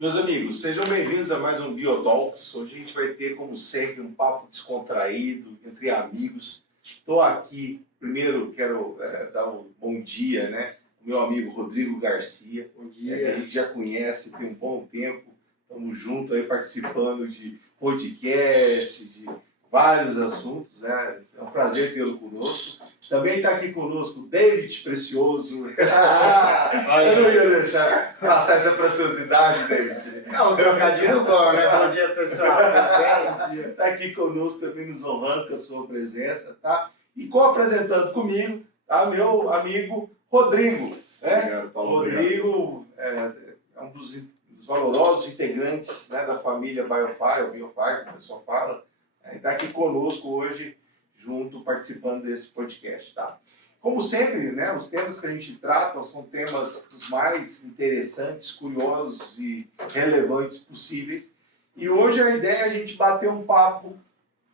Meus amigos, sejam bem-vindos a mais um Biotalks. Hoje a gente vai ter, como sempre, um papo descontraído, entre amigos. Estou aqui, primeiro quero dar um bom dia, né? O meu amigo Rodrigo Garcia, bom dia. Que a gente já conhece tem um bom tempo. Estamos juntos aí participando de podcast, de vários assuntos, né? É um prazer tê-lo conosco. Também está aqui conosco o David Precioso. Eu não ia deixar passar essa preciosidade, David. Não, trocadilho bom, né? Bom dia, pessoal. Está aqui conosco também, nos honrando com a sua presença, tá? E co-apresentando comigo, tá? Meu amigo Rodrigo. Né? Obrigado, Paulo. Rodrigo é um dos valorosos integrantes, né, da família Biofy, ou Biofy, como o pessoal fala. Está aqui conosco hoje, junto, participando desse podcast, tá? Como sempre, né, os temas que a gente trata são temas os mais interessantes, curiosos e relevantes possíveis. E hoje a ideia é a gente bater um papo,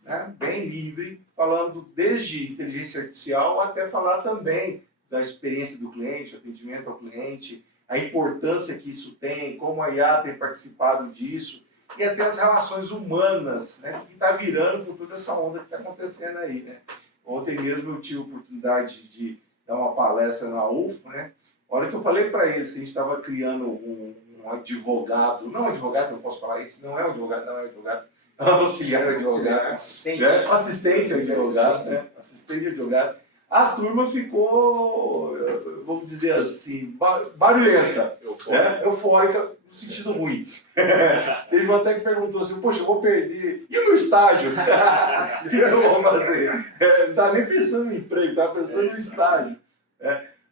né, bem livre, falando desde inteligência artificial até falar também da experiência do cliente, atendimento ao cliente, a importância que isso tem, como a IA tem participado disso, e até as relações humanas, né, que está virando por toda essa onda que está acontecendo aí, né? Ontem mesmo eu tive a oportunidade de dar uma palestra na UFO, né? A hora que eu falei para eles que a gente estava criando um advogado, não posso falar isso, não é um advogado, é um auxiliar de advogado, assistente, né? Assistente de advogado, né? Assistente de advogado. A turma ficou, vamos dizer assim, barulhenta, eufórica, no sentido ruim. Teve um até que perguntou assim, poxa, eu vou perder, e o meu estágio? O que eu vou fazer? Não está nem pensando no emprego, está pensando no estágio.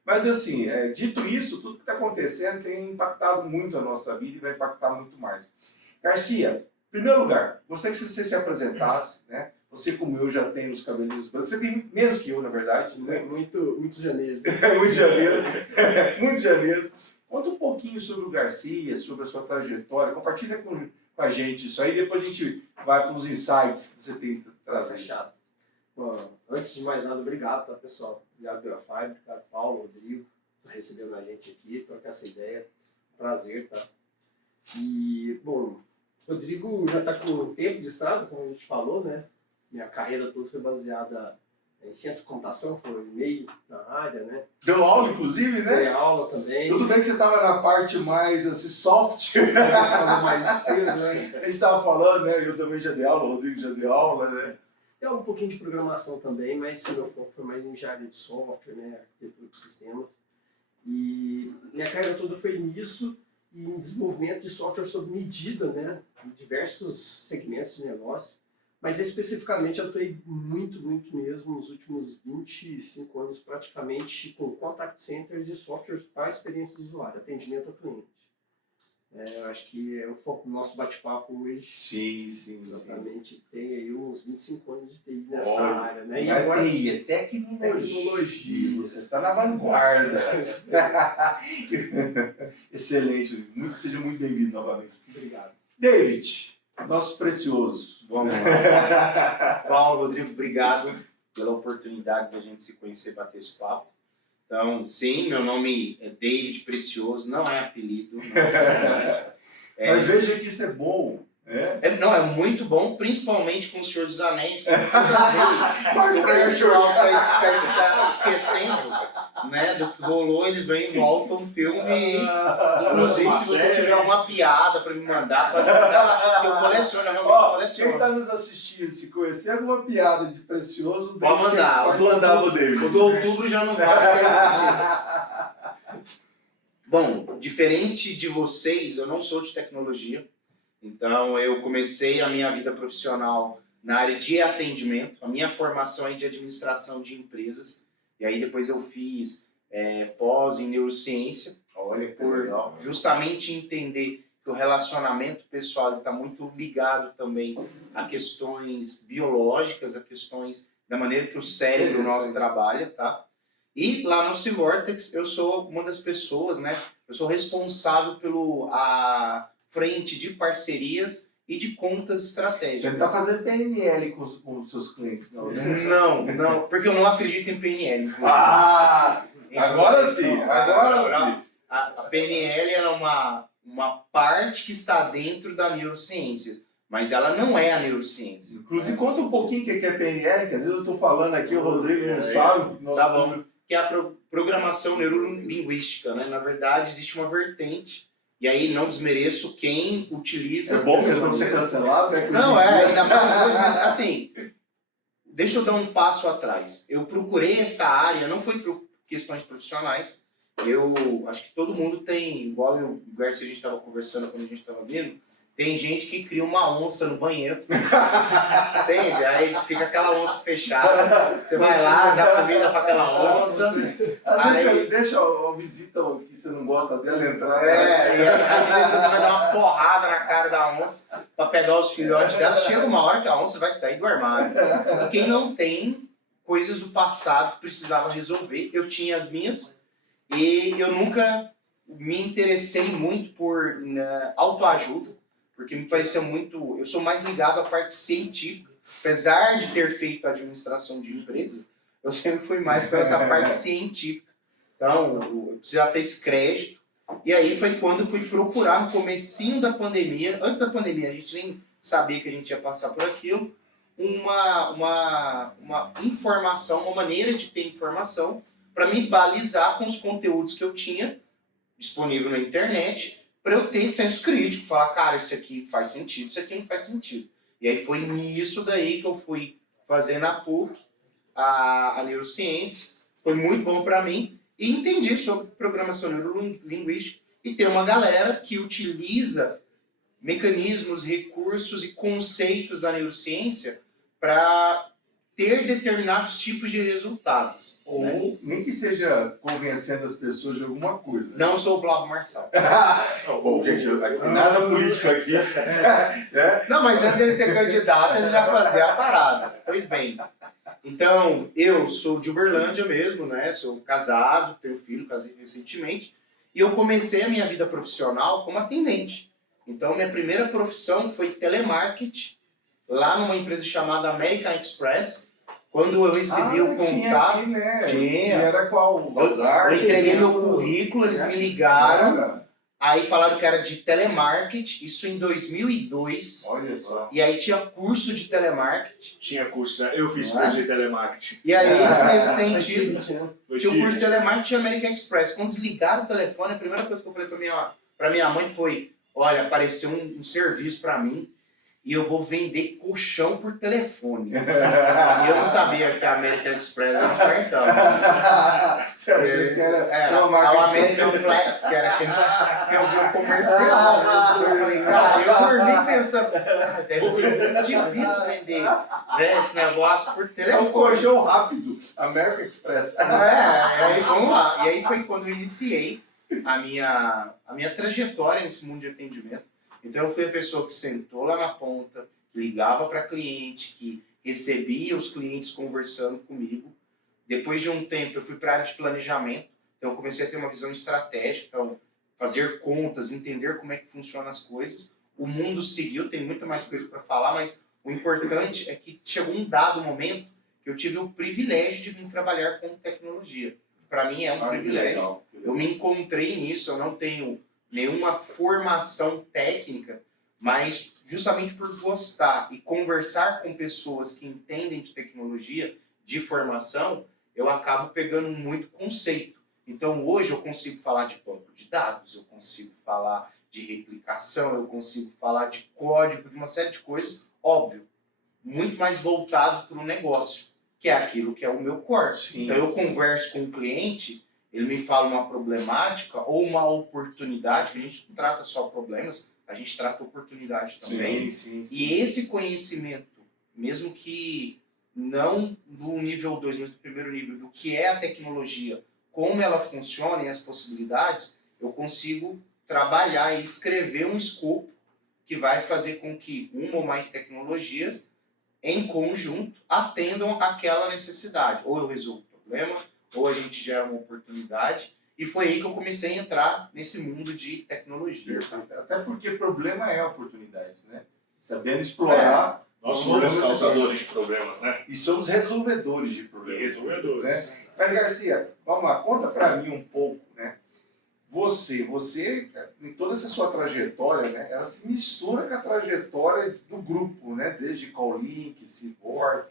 Mas assim, dito isso, tudo que está acontecendo tem impactado muito a nossa vida e vai impactar muito mais. Garcia, em primeiro lugar, gostaria que você se apresentasse, né? Você, como eu, já tem os cabelinhos brancos. Você tem menos que eu, na verdade. Né? Muitos janeiros. Muitos janeiros. Conta um pouquinho sobre o Garcia, sobre a sua trajetória. Compartilha com a gente isso aí. Depois a gente vai para os insights que você tem trazido. Fechado. Bom, antes de mais nada, obrigado, tá, pessoal? Obrigado, Biofy, obrigado, Paulo, Rodrigo, por recebendo a gente aqui, trocar essa ideia. Prazer, tá? E, bom, Rodrigo já está com um tempo de estrada, como a gente falou, né? Minha carreira toda foi baseada em ciência de computação, foi meio na área, né? Deu aula, inclusive, né? Dei aula também. Tudo bem que você estava na parte mais assim, soft. A gente falou mais cedo, né? A gente estava falando, né? Eu também já dei aula, o Rodrigo já deu aula, né? Tem um pouquinho de programação também, mas meu foco foi mais em engenharia de software, né? Arquitetura de sistemas. E minha carreira toda foi nisso e em desenvolvimento de software sob medida, né? Em diversos segmentos de negócio. Mas especificamente eu atuei muito mesmo nos últimos 25 anos praticamente com contact centers e softwares para experiência do usuário, atendimento ao cliente. Eu acho que é o foco do nosso bate-papo hoje. Sim. Exatamente. Tem aí uns 25 anos de TI nessa área, né? E agora é tecnologia. Você está na vanguarda. Excelente. Seja muito bem-vindo novamente. Obrigado. David, nosso precioso. Vamos lá. Paulo, Rodrigo, obrigado pela oportunidade de a gente se conhecer e bater esse papo. Então, sim, meu nome é David Precioso, não é apelido. Mas veja que isso é bom. Não, é muito bom, principalmente com o Senhor dos Anéis, que toda vez o pessoal está esquecendo, né, do que rolou, eles vêm e voltam um filme. Inclusive, se você tiver alguma piada para me mandar, que eu coleciono, eu realmente coleciono. Quem está nos assistindo, se conhecer alguma piada de Precioso, pode mandar. Pode mandar o David. O do outubro já não vai. Bom, diferente de vocês, eu não sou de tecnologia. Então, eu comecei a minha vida profissional na área de atendimento. A minha formação é de administração de empresas. E aí, depois eu fiz pós em neurociência. Olha, por justamente entender que o relacionamento pessoal está muito ligado também a questões biológicas, a questões da maneira que o cérebro nosso trabalha, tá? E lá no Civortex, eu sou uma das pessoas, né? Eu sou responsável a frente de parcerias e de contas estratégicas. Você não está fazendo PNL com os seus clientes, não, né? Não, porque eu não acredito em PNL. Agora sim, agora sim. A PNL ela é uma uma parte que está dentro da neurociência, mas ela não é a neurociência. Inclusive, conta um pouquinho o que é PNL, que às vezes eu estou falando aqui, o Rodrigo não sabe. Tá bom. Que é a programação neurolinguística, né? Na verdade, existe uma vertente, e aí não desmereço quem utiliza... É bom você não ser cancelado, né? Não, ainda mais... Mas, assim, deixa eu dar um passo atrás. Eu procurei essa área, não foi por questões profissionais. Eu acho que todo mundo tem, igual o Garcia, a gente estava conversando quando a gente estava vindo, tem gente que cria uma onça no banheiro. Entende? Aí fica aquela onça fechada. Você vai lá, dá comida para aquela onça. Às vezes você deixa a visita que você não gosta dela entrar. E aí você vai dar uma porrada na cara da onça para pegar os filhotes dela. Chega uma hora que a onça vai sair do armário. Quem não tem coisas do passado que precisava resolver, eu tinha as minhas e eu nunca me interessei muito por autoajuda. Porque me parecia muito... Eu sou mais ligado à parte científica. Apesar de ter feito administração de empresa, eu sempre fui mais para essa parte científica. Então, eu precisava ter esse crédito. E aí foi quando eu fui procurar, no comecinho da pandemia, antes da pandemia, a gente nem sabia que a gente ia passar por aquilo, uma informação, uma maneira de ter informação para me balizar com os conteúdos que eu tinha disponível na internet, para eu ter senso crítico, falar, cara, isso aqui faz sentido, isso aqui não faz sentido. E aí foi nisso daí que eu fui fazer na PUC a neurociência, foi muito bom para mim, e entendi sobre programação neurolinguística, e tem uma galera que utiliza mecanismos, recursos e conceitos da neurociência para ter determinados tipos de resultados. Ou nem que seja convencendo as pessoas de alguma coisa. Não sou o Blavo Marçal. Bom, gente, nada político aqui. Não, mas antes de ele ser candidato, ele já fazia a parada. Pois bem. Então, eu sou de Uberlândia mesmo, né? Sou casado, tenho filho, casei recentemente. E eu comecei a minha vida profissional como atendente. Então, minha primeira profissão foi telemarketing, lá numa empresa chamada American Express. Quando eu recebi o contato... Tinha. Era qual? Eu entreguei meu currículo, eles me ligaram. Aí falaram que era de telemarketing, isso em 2002. Olha só. E aí tinha curso de telemarketing. Tinha curso, né? Eu fiz curso de telemarketing. E aí, nesse sentido, Tinha tinha o curso de telemarketing American Express. Quando desligaram o telefone, a primeira coisa que eu falei pra minha mãe foi, olha, apareceu um serviço pra mim e eu vou vender colchão por telefone. E eu não sabia que a American Express era um cartão. Você achou que era o American Flex, que era que eu vi o comercial. Eu falei, cara, eu dormi pensando, deve ser muito difícil vender esse negócio por É telefone. um colchão rápido, American Express. Aí vamos lá. E aí foi quando eu iniciei a minha trajetória nesse mundo de atendimento. Então eu fui a pessoa que sentou lá na ponta, ligava para cliente, que recebia os clientes conversando comigo. Depois de um tempo eu fui para a área de planejamento, então eu comecei a ter uma visão estratégica, então fazer contas, entender como é que funcionam as coisas. O mundo seguiu, tem muita mais coisa para falar, mas o importante é que chegou um dado momento que eu tive o privilégio de vir trabalhar com tecnologia. Para mim é um privilégio. Eu me encontrei nisso, eu não tenho nenhuma formação técnica, mas justamente por gostar e conversar com pessoas que entendem de tecnologia, de formação, eu acabo pegando muito conceito. Então hoje eu consigo falar de banco de dados, eu consigo falar de replicação, eu consigo falar de código, de uma série de coisas, óbvio, muito mais voltado para o negócio, que é aquilo que é o meu core. Sim. Então eu converso com o cliente, ele me fala uma problemática ou uma oportunidade, que a gente não trata só problemas, a gente trata oportunidade também. Sim. E esse conhecimento, mesmo que não do nível 2, mas do primeiro nível, do que é a tecnologia, como ela funciona e as possibilidades, eu consigo trabalhar e escrever um escopo que vai fazer com que uma ou mais tecnologias, em conjunto, atendam aquela necessidade. Ou eu resolvo o problema, ou a gente gera uma oportunidade, e foi aí que eu comecei a entrar nesse mundo de tecnologia. Até porque problema é oportunidade, né? Sabendo explorar. Nós somos causadores de problemas, né? E somos resolvedores de problemas. Resolvedores. Né? Mas, Garcia, vamos lá, conta para mim um pouco, né? você, em toda essa sua trajetória, né, ela se mistura com a trajetória do grupo, né, desde Callink, Civortex.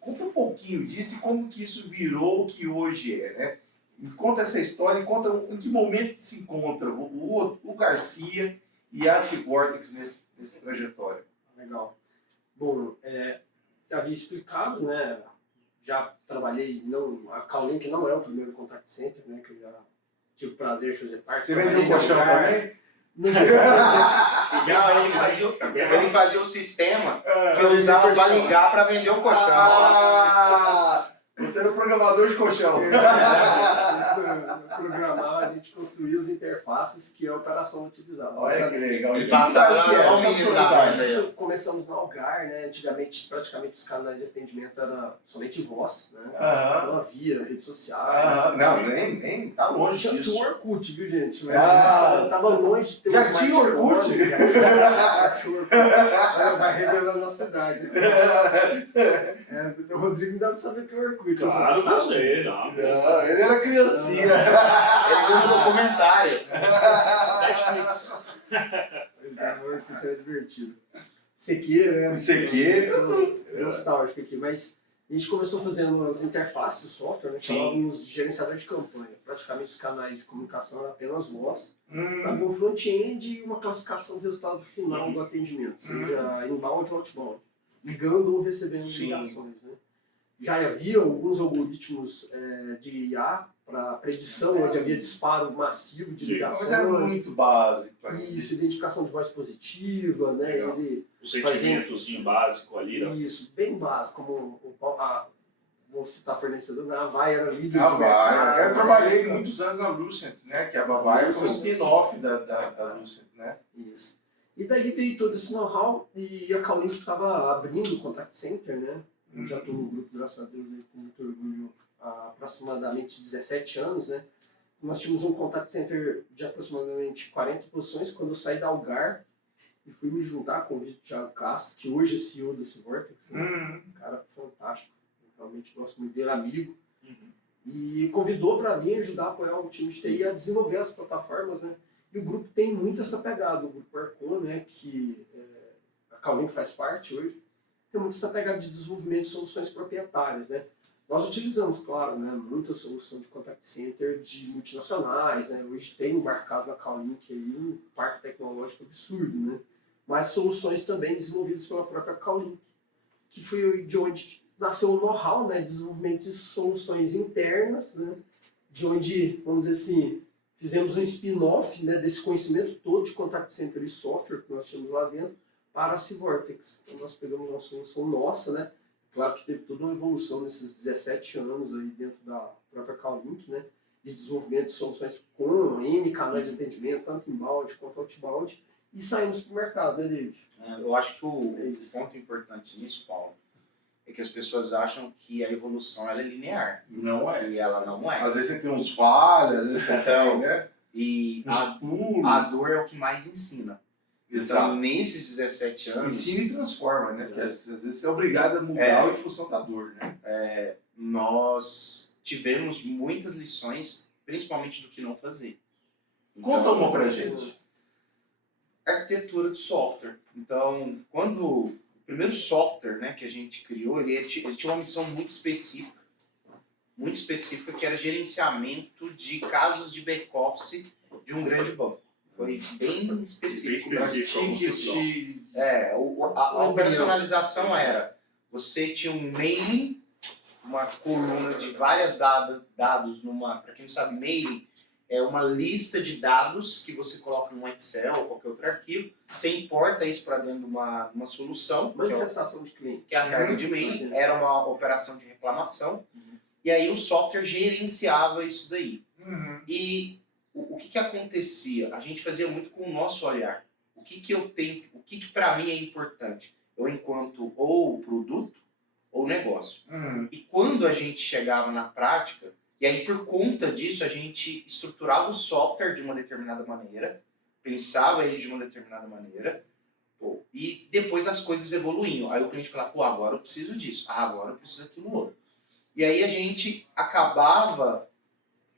Conta um pouquinho disso e como que isso virou o que hoje é, né? Me conta essa história e conta em que momento se encontra o Garcia e a Civortex nessa trajetória. Legal. Bom, já havia explicado, né? Já trabalhei, a Callink não é o primeiro contact center, né? Que eu já tive o prazer de fazer parte. Você vendeu colchão também? Não, Ele fazia o sistema que eu usava para ligar para vender o colchão. Você era o programador de colchão. Programar, a gente construía as interfaces que a operação utilizava. Olha que legal. Ele passava lá Sabe no menino da Isso, começamos no Algar, né? Antigamente, praticamente, os canais de atendimento era somente voz, né? Aham. Não havia redes sociais. Aham. Não, nem tá longe Já disso. tinha o Orkut, viu, gente? Mas Ah, tava longe de ter já um tinha Orkut? smartphone, já tinha Orkut. Vai revelando a nossa idade. O Rodrigo deve saber o que é Orkut. Claro, sabe? eu sei, não. Não, ele era criancinha. Ele viu um documentário. Netflix. Pois é, o Orkut era divertido. CQ, né? CQ. Nostálgico aqui, mas a gente começou fazendo as interfaces do software, né? Sim. Chamávamos de gerenciador de campanha. Praticamente os canais de comunicação eram apenas voz. Havia um front-end e uma classificação do resultado final do atendimento, seja inbound ou outbound, ligando ou recebendo Sim. ligações. Né? Já havia alguns algoritmos de IA para predição, onde havia disparo massivo de Sim. ligações. Mas era muito básico. Isso, identificação de voz positiva, né? Legal. Ele O sentimentozinho básico ali, né? isso, bem básico, como vou citar fornecedor, a Avaya era líder A de mercado. Avaya. Eu trabalhei muitos anos na Lucent, né? Que a Avaya foi um Lucent. spin-off da Lucent, né? Isso. E daí veio todo esse know-how e a Callink estava abrindo o contact center, né? Eu já estou no grupo, graças a Deus, aí, com muito orgulho, há aproximadamente 17 anos, né? Nós tínhamos um contact center de aproximadamente 40 posições. Quando eu saí da Algar e fui me juntar com o Thiago Castro, que hoje é CEO do Civortex, né? Um cara fantástico, eu realmente gosto muito dele, amigo. E convidou para vir ajudar a apoiar o time de TI a desenvolver as plataformas, né? E o grupo tem muito essa pegada, o grupo Arcon, né? Que a Callink faz parte hoje, tem muito essa pegada de desenvolvimento de soluções proprietárias, né? Nós utilizamos, claro, né, muita solução de contact center de multinacionais, né? Hoje tem no mercado da Callink aí um parque tecnológico absurdo, né? Mas soluções também desenvolvidas pela própria Callink, que foi de onde nasceu o know-how, né, de desenvolvimento de soluções internas, né? De onde, vamos dizer assim, fizemos um spin-off, né, desse conhecimento todo de contact center e software que nós tínhamos lá dentro para a Civortex. Então nós pegamos uma solução nossa, né? Claro que teve toda uma evolução nesses 17 anos aí dentro da própria Callink, né? De desenvolvimento de soluções com N canais de atendimento, tanto inbound quanto outbound, e saímos para o mercado, né, David? Eu acho que o ponto importante nisso, Paulo, é que as pessoas acham que a evolução ela é linear. Não é. E ela não é. Às vezes você tem uns falhas, às vezes você tem, né? E Uns pulos. a dor é o que mais ensina. Então, Exato. nesses 17 anos, Ensina e transforma, né? Porque às vezes você é obrigado a mudar em função da dor, né? nós tivemos muitas lições, principalmente do que não fazer. Conta uma pra gente. Arquitetura do software. Então, quando o primeiro software, né, que a gente criou, ele tinha uma missão muito específica, que era gerenciamento de casos de back-office de um grande banco. Foi bem específico. Bem específico. A operacionalização era, você tinha um mailing, uma coluna de várias dados numa, para quem não sabe, mailing é uma lista de dados que você coloca num Excel ou qualquer outro arquivo, você importa isso para dentro de uma solução, Manifestação de cliente. que é a carga de mailing, era uma operação de reclamação, e aí o software gerenciava isso daí. E o que acontecia? A gente fazia muito com o nosso olhar. O que para mim é importante? Eu enquanto ou produto ou negócio. E quando a gente chegava na prática, e aí por conta disso a gente estruturava o software de uma determinada maneira, pensava ele de uma determinada maneira, e depois as coisas evoluíam. Aí o cliente falava, agora eu preciso disso, agora eu preciso daquilo outro. E aí a gente acabava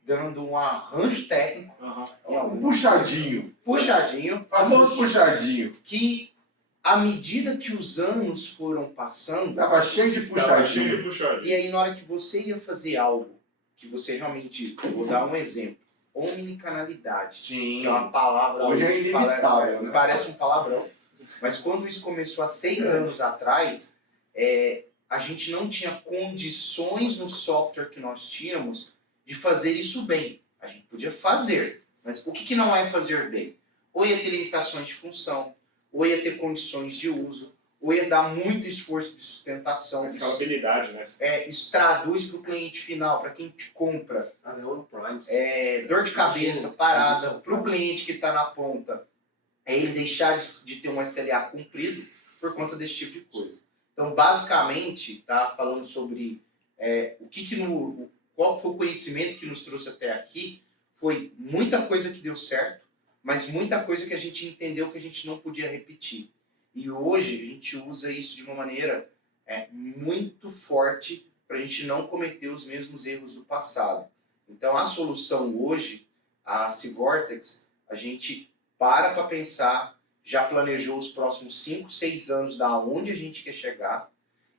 dando um arranjo técnico, Um puxadinho. puxadinho, Puxadinho. que à medida que os anos foram passando, Tava cheio de puxadinho. e aí na hora que você ia fazer algo, que você realmente, eu vou dar um exemplo, omnicanalidade, Sim. que é uma palavra Hoje é hoje inevitável, né? parece um palavrão, mas quando isso começou há 6 anos atrás, a gente não tinha condições no software que nós tínhamos de fazer isso bem. A gente podia fazer, mas o que não é fazer bem? Ou ia ter limitações de função, ou ia ter condições de uso, ou ia dar muito esforço de sustentação. Escalabilidade, né? Isso traduz para o cliente final, para quem te compra. Dor de cabeça, parada, para o cliente que está na ponta, ele deixar de ter um SLA cumprido por conta desse tipo de coisa. Então, basicamente, tá falando sobre qual foi o conhecimento que nos trouxe até aqui, foi muita coisa que deu certo, mas muita coisa que a gente entendeu que a gente não podia repetir. E hoje a gente usa isso de uma maneira muito forte para a gente não cometer os mesmos erros do passado. Então, a solução hoje, a C-Vortex, a gente para pensar, já planejou os próximos 5, 6 anos da onde a gente quer chegar,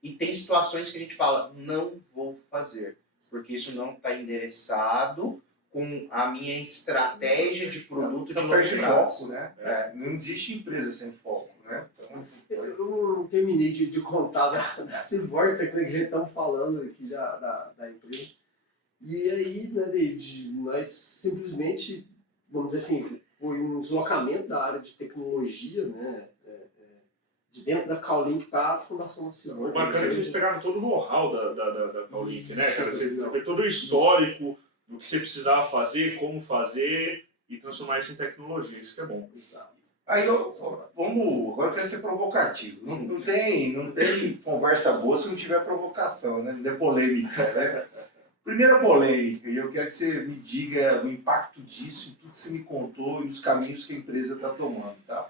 e tem situações que a gente fala, não vou fazer, porque isso não está endereçado com a minha estratégia de produto de longo prazo. Foco, né? Não existe empresa sem foco, né? Então, eu não terminei de contar da C-Vortex, que a gente estamos falando aqui já da empresa. E aí, né, David, nós simplesmente, vamos dizer assim, foi um deslocamento da área de tecnologia, né? De dentro da Callink para a Fundação da C-Vortex. O bacana é que vocês pegaram todo o know-how da Callink, né, cara? Você fez todo o histórico do que você precisava fazer, como fazer e transformar isso em tecnologia. Isso que é bom. aí agora eu quero ser provocativo. Não tem conversa boa se não tiver provocação, né? Não é polêmica, né? Primeira polêmica, e eu quero que você me diga o impacto disso em tudo que você me contou e nos caminhos que a empresa está tomando, tá?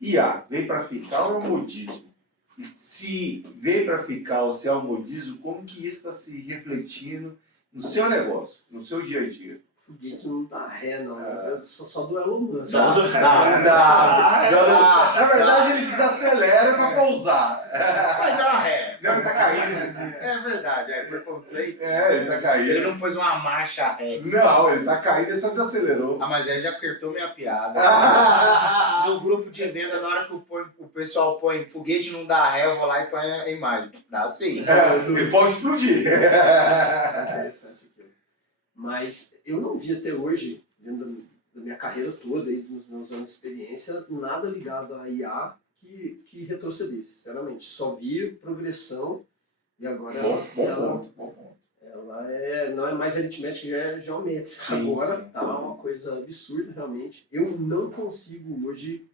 IA, veio para ficar ou é um modismo? E se veio para ficar ou se é um modismo, como que isso está se refletindo no seu negócio, no seu dia a dia? Foguete não dá ré, não. Só do Elon Musk. Dá. Na verdade, ele desacelera para pousar. Mas é uma ré. Não, ele tá caindo. É verdade, preconceito. Ele tá caindo. Ele não pôs uma marcha ré. Não, ele tá caindo, ele só desacelerou. Mas ele já apertou minha piada. No grupo de venda, na hora que o pessoal põe foguete não dá ré, eu vou lá e põe a imagem. Dá sim. Ele pode explodir. Interessante aquilo. Mas eu não vi até hoje, dentro da minha carreira toda, aí, dos meus anos de experiência, nada ligado à IA que retrocedesse, sinceramente. Só vi progressão e agora Bom ponto. ela não é mais aritmética, já é geométrica. Sim, agora sim. tá uma coisa absurda, realmente. Eu não consigo hoje,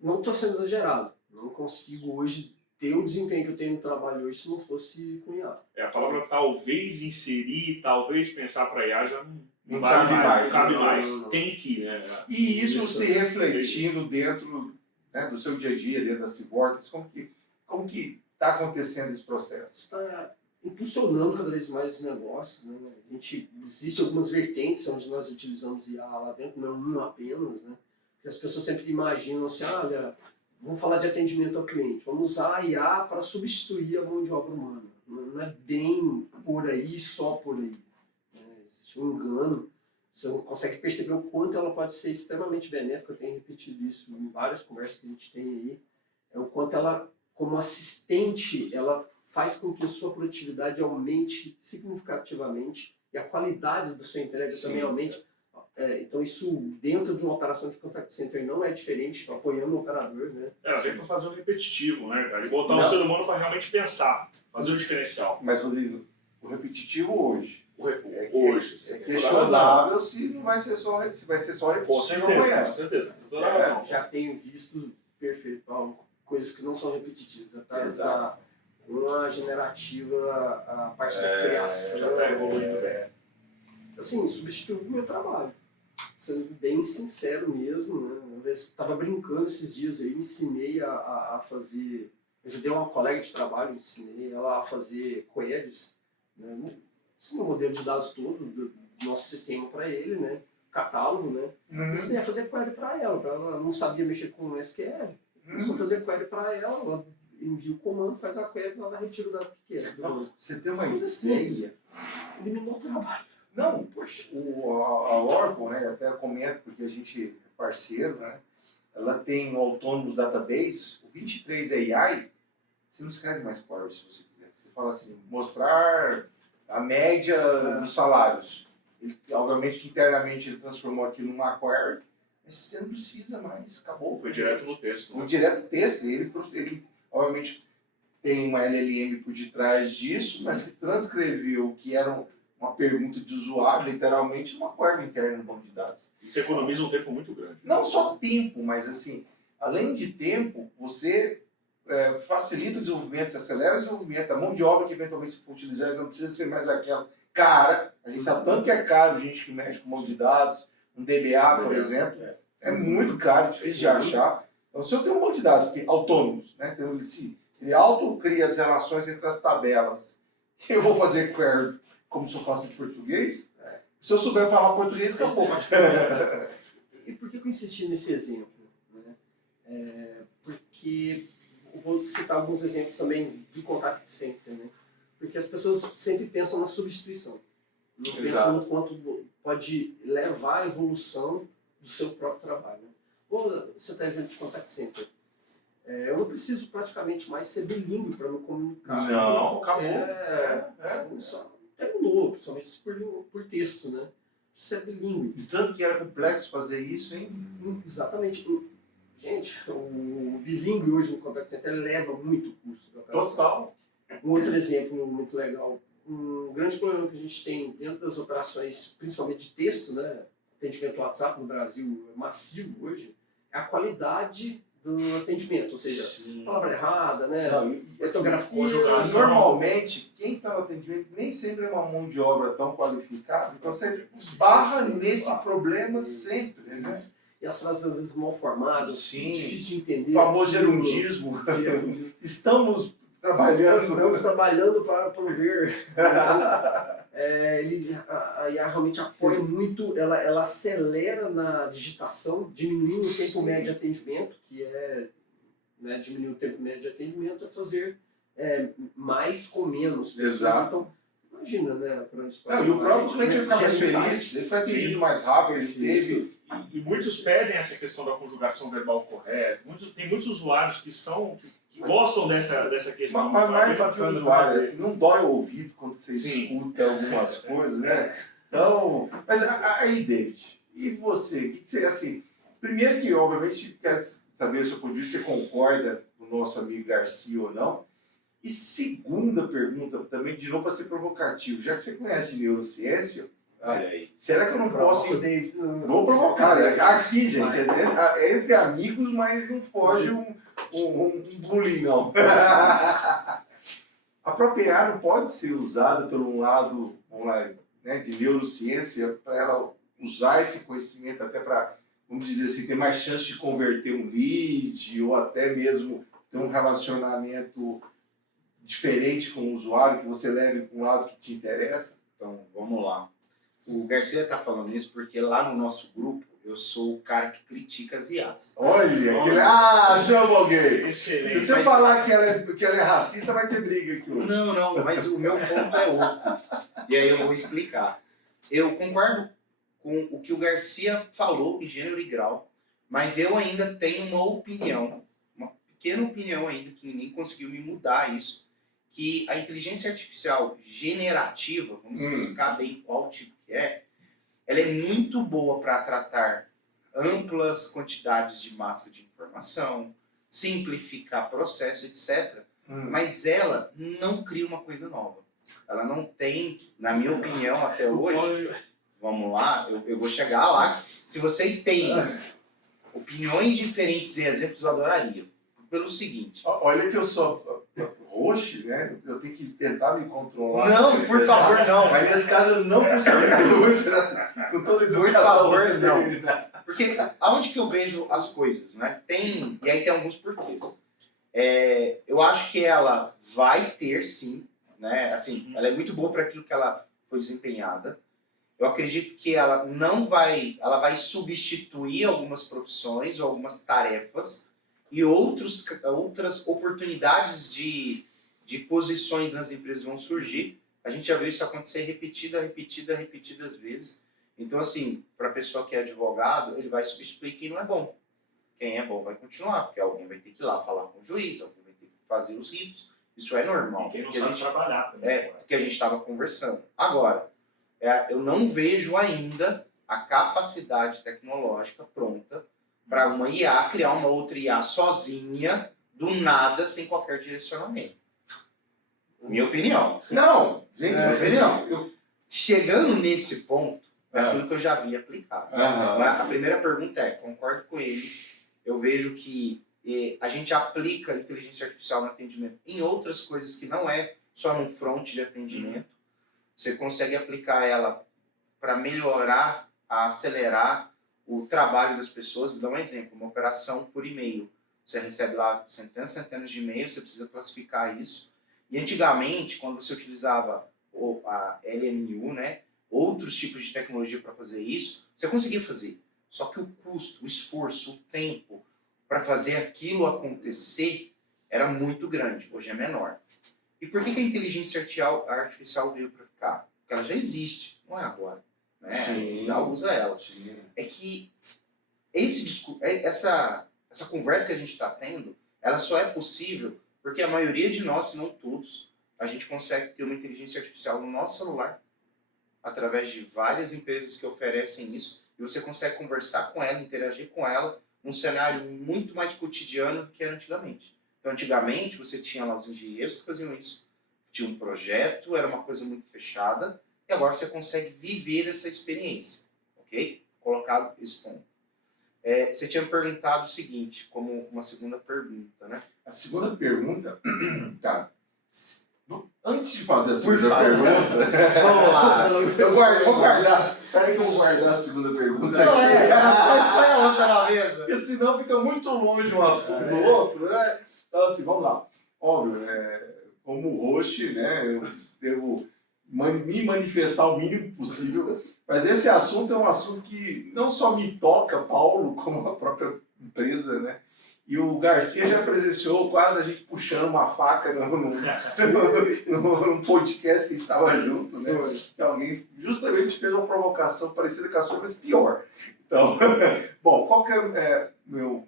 não estou sendo exagerado, não consigo hoje ter o desempenho que eu tenho no trabalho hoje se não fosse com IA. A palavra talvez inserir, talvez pensar para IA já não cabe mais. Não cabe mais. Não. Tem que, né? E isso se refletindo dentro, né, do seu dia a dia, dentro da C-Vortex, como que está acontecendo esse processo? Está impulsionando cada vez mais os negócios, né? Existem algumas vertentes onde nós utilizamos IA lá dentro, não é uma apenas, né? Porque as pessoas sempre imaginam assim, olha, vamos falar de atendimento ao cliente, vamos usar a IA para substituir a mão de obra humana. Não é bem por aí, só por aí. Existe um engano, você não consegue perceber o quanto ela pode ser extremamente benéfica, eu tenho repetido isso em várias conversas que a gente tem aí, é o quanto ela, como assistente, ela faz com que a sua produtividade aumente significativamente e a qualidade da sua entrega também aumente. Então isso dentro de uma operação de contact center não é diferente, apoiando o operador, né? Vem para fazer o repetitivo, né, cara? E botar o ser humano para realmente pensar, fazer o diferencial. Mas, Rodrigo, o repetitivo hoje. Hoje. É questionável se não vai ser só, se vai ser só Com repetitivo amanhã. certeza. Já tenho visto perfeito, Paulo, coisas que não são repetitivas. Exato. Com a generativa, a parte da criação. Já está evoluindo bem. Assim, substituiu o meu trabalho. Sendo bem sincero mesmo, né? Eu estava brincando esses dias aí, me ensinei a fazer. Ajudei uma colega de trabalho, ensinei ela a fazer queries, né? ensinei o modelo de dados todo do nosso sistema para ele, né? Catálogo, né? Ensinei a fazer query para ela não sabia mexer com SQL. Só fazer query para ela envia o comando, faz a query, ela retira o dado que quer. Você tem uma Coisa ideia? Eliminou o trabalho. Não, poxa, a Oracle, né, até comento, porque a gente é parceiro, né, ela tem o Autonomous Database, o 23 AI, você não escreve mais query se você quiser. Você fala assim, mostrar a média dos salários. Ele, obviamente que internamente ele transformou aquilo numa query, mas você não precisa mais, acabou. Foi direto no texto. Foi direto no texto, e ele obviamente tem uma LLM por detrás disso, mas que transcreveu o que era uma pergunta de usuário, literalmente, uma query interna no banco de dados. Isso economiza um tempo muito grande. Não só tempo, mas assim, além de tempo, você facilita o desenvolvimento, você acelera o desenvolvimento, a mão de obra que eventualmente você for utilizar, não precisa ser mais aquela cara. A gente sabe tanto que é caro gente que mexe com banco de dados, um DBA, por exemplo, é muito caro, difícil de achar. Então, se eu tenho um banco de dados que autônomos, né, então ele auto-cria as relações entre as tabelas, eu vou fazer query como se eu faço em português. Se eu souber falar português, acabou. E por que eu insisti nesse exemplo? Né? Porque eu vou citar alguns exemplos também do contact center, né? Porque as pessoas sempre pensam na substituição. Não pensam no quanto pode levar à evolução do seu próprio trabalho. Né? Vou citar exemplo de contact center. Eu não preciso praticamente mais ser bilíngue para me comunicar. Não, acabou. Só terminou, principalmente por texto, né? Precisa ser bilíngue. E tanto que era complexo fazer isso, hein? Exatamente. Gente, o bilíngue hoje no contact center leva muito custo. Total. Um outro exemplo muito legal. Um grande problema que a gente tem dentro das operações, principalmente de texto, né? Atendimento WhatsApp no Brasil é massivo hoje, é a qualidade do atendimento, ou seja, palavra errada, né? Ortografia. Normalmente, quem está no atendimento nem sempre é uma mão de obra tão qualificada, então você esbarra nesse problema sempre, né? E as frases às vezes mal formadas, difícil de entender. O famoso gerundismo. Estamos trabalhando para prover. A IA realmente apoia muito, ela acelera na digitação, diminuindo o tempo médio de atendimento, que é, né, diminuir o tempo médio de atendimento é fazer mais com menos. Exato. Então, imagina, né? E o próprio cliente vai ficar mais feliz, ele foi atendido mais rápido, ele teve... E muitos pedem essa questão da conjugação verbal correta. Tem muitos usuários que gostam dessa questão. Mas mais para que o usuário, assim, não dói o ouvido quando você escuta algumas coisas, né? Então, mas aí, David, e você? O que você, assim, primeiro que, obviamente, quero saber o seu ponto de vista, você concorda com o nosso amigo Garcia ou não? E segunda pergunta, também, de novo, para ser provocativo, já que você conhece de neurociência, será que eu não posso... Vou provocar, aqui, gente, é entre amigos, mas não foge um bullying, não. A própria IA não pode ser usada por um lado, vamos lá, né, de neurociência, para ela usar esse conhecimento até para, vamos dizer assim, ter mais chance de converter um lead ou até mesmo ter um relacionamento diferente com o usuário, que você leve para um lado que te interessa? Então, vamos lá. O Garcia está falando isso porque lá no nosso grupo eu sou o cara que critica as IAs. Olha, chama alguém. Excelente. Se você falar que ela é racista, vai ter briga aqui hoje. Não, mas o meu ponto é outro. E aí eu vou explicar. Eu concordo com o que o Garcia falou em gênero e grau, mas eu ainda tenho uma opinião, uma pequena opinião ainda, que ninguém conseguiu me mudar isso, que a inteligência artificial generativa, vamos especificar bem qual tipo que é, ela é muito boa para tratar amplas quantidades de massa de informação, simplificar processo, etc. Mas ela não cria uma coisa nova. Ela não tem, na minha opinião, até hoje, vamos lá, eu vou chegar lá. Se vocês têm opiniões diferentes e exemplos, eu adoraria. Pelo seguinte... Olha que eu sou roxo, né? Eu tenho que tentar me controlar. Não, por favor, não. Mas nesse caso eu não consigo. Com toda educação. Por favor, não. Porque aonde que eu vejo as coisas, né? E aí tem alguns porquês. Eu acho que ela vai ter, sim, né? Assim, ela é muito boa para aquilo que ela foi desempenhada. Eu acredito que ela ela vai substituir algumas profissões ou algumas tarefas e outras oportunidades de posições nas empresas vão surgir. A gente já viu isso acontecer repetidas vezes. Então, assim, para a pessoa que é advogado, ele vai substituir quem não é bom. Quem é bom vai continuar, porque alguém vai ter que ir lá falar com o juiz, alguém vai ter que fazer os ritos. Isso é normal. E quem não sabe trabalhar também. Que a gente estava conversando. Agora, eu não vejo ainda a capacidade tecnológica pronta para uma IA criar uma outra IA sozinha, do nada, sem qualquer direcionamento. Minha opinião. Não, gente, Minha opinião. eu... Chegando nesse ponto, é aquilo que eu já vi aplicado. A primeira pergunta é, concordo com ele, eu vejo que a gente aplica inteligência artificial no atendimento em outras coisas que não é só no front de atendimento. Você consegue aplicar ela para melhorar, acelerar o trabalho das pessoas. Vou dar um exemplo, uma operação por e-mail. Você recebe lá centenas de e-mails, você precisa classificar isso. E antigamente, quando você utilizava a LMU, né, outros tipos de tecnologia para fazer isso, você conseguia fazer. Só que o custo, o esforço, o tempo para fazer aquilo acontecer era muito grande. Hoje é menor. E por que a inteligência artificial veio para ficar? Porque ela já existe, não é agora. Né? Sim. Já usa ela. Sim. É que essa conversa que a gente está tendo, ela só é possível porque a maioria de nós, se não todos, a gente consegue ter uma inteligência artificial no nosso celular, através de várias empresas que oferecem isso, e você consegue conversar com ela, interagir com ela, num cenário muito mais cotidiano do que era antigamente. Então, antigamente, você tinha lá os engenheiros que faziam isso, tinha um projeto, era uma coisa muito fechada, e agora você consegue viver essa experiência, ok? Colocado esse ponto. Você tinha me perguntado o seguinte, como uma segunda pergunta, né? A segunda pergunta, tá. Antes de fazer a Por segunda favor. pergunta, Vamos lá. vou guardar. Peraí que eu vou guardar a segunda pergunta. Não, põe a outra na mesa. Porque senão fica muito longe um assunto do outro, né? Então, assim, vamos lá. Óbvio, como host, né, eu devo me manifestar o mínimo possível, mas esse assunto é um assunto que não só me toca, Paulo, como a própria empresa, né? E o Garcia já presenciou quase a gente puxando uma faca num podcast que a gente estava junto, né? Que alguém justamente fez uma provocação parecida com a sua, mas pior. Então, bom, qual que é meu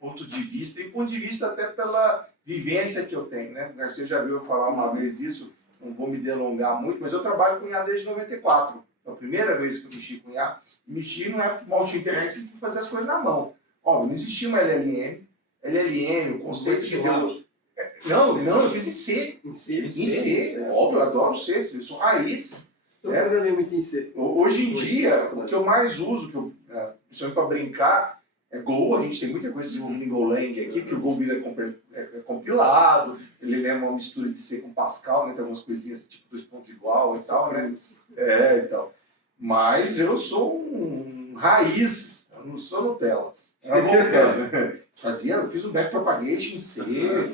ponto de vista? E ponto de vista até pela vivência que eu tenho, né? O Garcia já viu eu falar uma vez isso, não vou me delongar muito, mas eu trabalho com IA desde 94. Então, a primeira vez que eu mexi com IA, não é mal tinha internet, você tinha que fazer as coisas na mão. Óbvio, não existia uma LLM. LLM, o conceito de Deus. Não, eu fiz em C. Em C? Em C, óbvio, eu adoro C, eu sou raiz. Eu programei muito em C. Hoje em dia, o que eu mais uso, principalmente para brincar, é Go. A gente tem muita coisa desenvolvida em Golang aqui, porque o Go vira compilado, ele é uma mistura de C com Pascal, né? Tem algumas coisinhas tipo 2 pontos igual e tal, né? Então. Mas eu sou um raiz, eu não sou Nutella. Eu fiz um back propagation em C,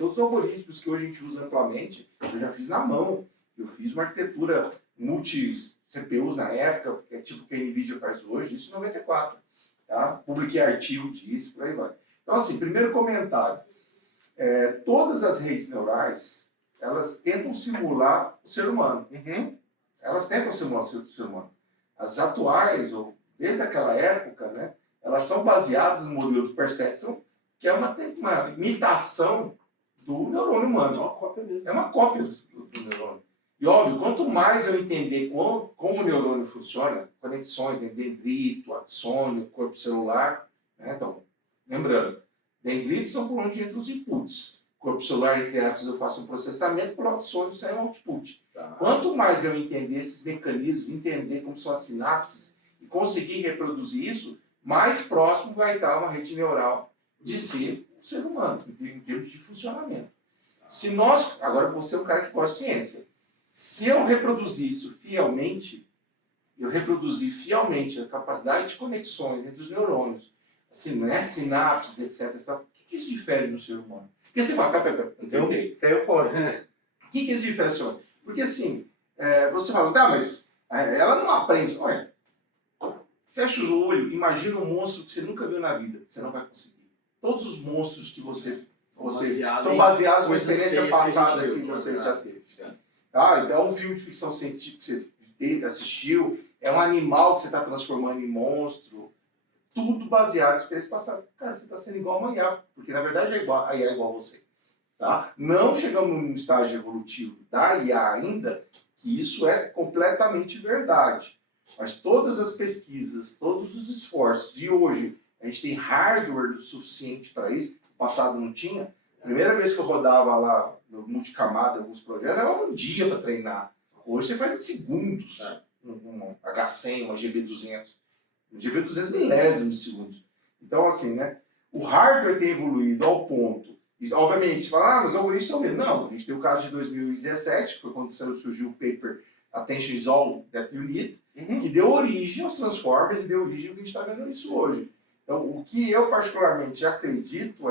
todos os algoritmos que hoje a gente usa amplamente, eu já fiz na mão. Eu fiz uma arquitetura multi-CPUs na época, que é tipo o que a NVIDIA faz hoje, isso em 94. Tá? Publiquei artigo disso, por aí vai. Então, assim, primeiro comentário. Todas as redes neurais, elas tentam simular o ser humano. Elas tentam simular o ser humano. As atuais, ou desde aquela época, né, elas são baseadas no modelo do Perceptron, que é uma imitação do neurônio humano. É uma cópia do neurônio. E óbvio, quanto mais eu entender como o neurônio funciona, conexões entre dendrito, axônio, corpo celular, né? Então, lembrando, dendritos são por onde entram os inputs. Corpo celular, entre aspas, eu faço um processamento, por axônio sai um output. Tá. Quanto mais eu entender esses mecanismos, entender como são as sinapses, e conseguir reproduzir isso, mais próximo vai estar uma rede neural de ser um ser humano, em termos de funcionamento. Se nós, agora você é um cara que gosta de ciência, se eu reproduzir isso fielmente, a capacidade de conexões entre os neurônios, assim, né, sinapses, etc. O que isso difere no ser humano? Porque você fala, entendi. Eu posso. O que isso diferenciona? Porque assim, você fala, tá, mas ela não aprende. Olha, fecha o olho, imagina um monstro que você nunca viu na vida. Você não vai conseguir. Todos os monstros que você são baseados na experiência passada que você já teve. Tá? Então, é um filme de ficção científica que você assistiu, é um animal que você está transformando em monstro. Tudo baseado na experiência passada. Cara, você está sendo igual a uma IA, porque na verdade a IA é igual a você. Tá? Não chegamos num estágio evolutivo da IA ainda, que isso é completamente verdade. Mas todas as pesquisas, todos os esforços, e hoje a gente tem hardware suficiente para isso, no passado não tinha. A primeira vez que eu rodava lá no multicamada, alguns projetos, levava um dia para treinar. Hoje você faz em segundos. Um H100, uma GB200. Um GB200 milésimos de segundo. Então, assim, né? O hardware tem evoluído ao ponto. Obviamente, você fala, mas os algoritmos são mesmo. Não, a gente tem o caso de 2017, que foi quando surgiu o paper Attention is All That You Need, que deu origem aos Transformers e deu origem ao que a gente está vendo isso hoje. Então, o que eu particularmente acredito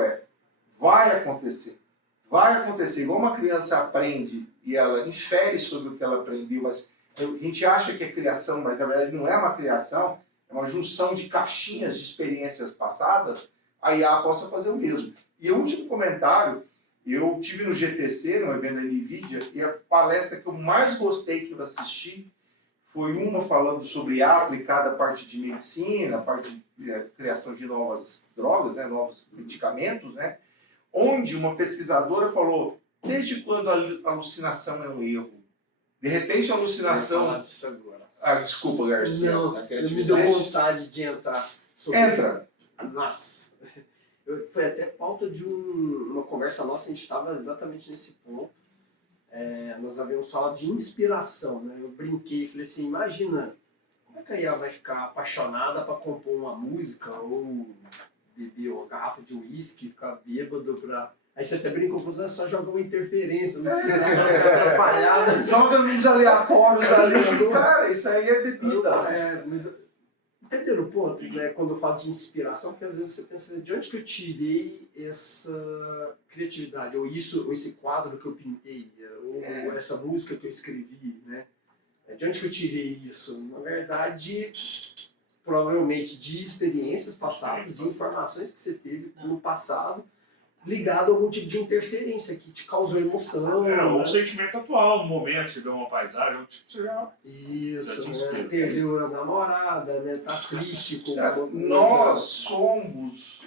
vai acontecer. Vai acontecer. Igual uma criança aprende e ela infere sobre o que ela aprendeu, mas a gente acha que é criação, mas na verdade não é uma criação, é uma junção de caixinhas de experiências passadas, a IA possa fazer o mesmo. E o último comentário, eu tive no GTC, no evento da NVIDIA, e a palestra que eu mais gostei que eu assisti foi uma falando sobre IA aplicada à parte de medicina, a parte de criação de novas drogas, né, novos medicamentos, né, onde uma pesquisadora falou, desde quando a alucinação é um erro? De repente a alucinação... desculpa, Garcia. Não, me deu vontade de entrar. Entra. Nossa. Foi até pauta de uma conversa nossa, a gente estava exatamente nesse ponto. Nós havíamos falado de inspiração, né? Eu brinquei e falei assim, imagina, como é que a IA vai ficar apaixonada para compor uma música ou beber uma garrafa de uísque, ficar bêbado para... Aí você até brincou, você só joga uma interferência, não sei, atrapalhada. Joga nos aleatórios ali, cara, isso aí é bebida. Mas entendeu o ponto, né? Quando eu falo de inspiração, porque às vezes você pensa, de onde que eu tirei essa criatividade, ou esse quadro que eu pintei, ou essa música que eu escrevi, né? De onde que eu tirei isso? Na verdade, provavelmente de experiências passadas, de informações que você teve no passado, ligado a algum tipo de interferência que te causou emoção. Um sentimento atual, no momento, você vê uma paisagem, tipo, você já... Isso, né? Perdeu a namorada, né? Tá triste com nós somos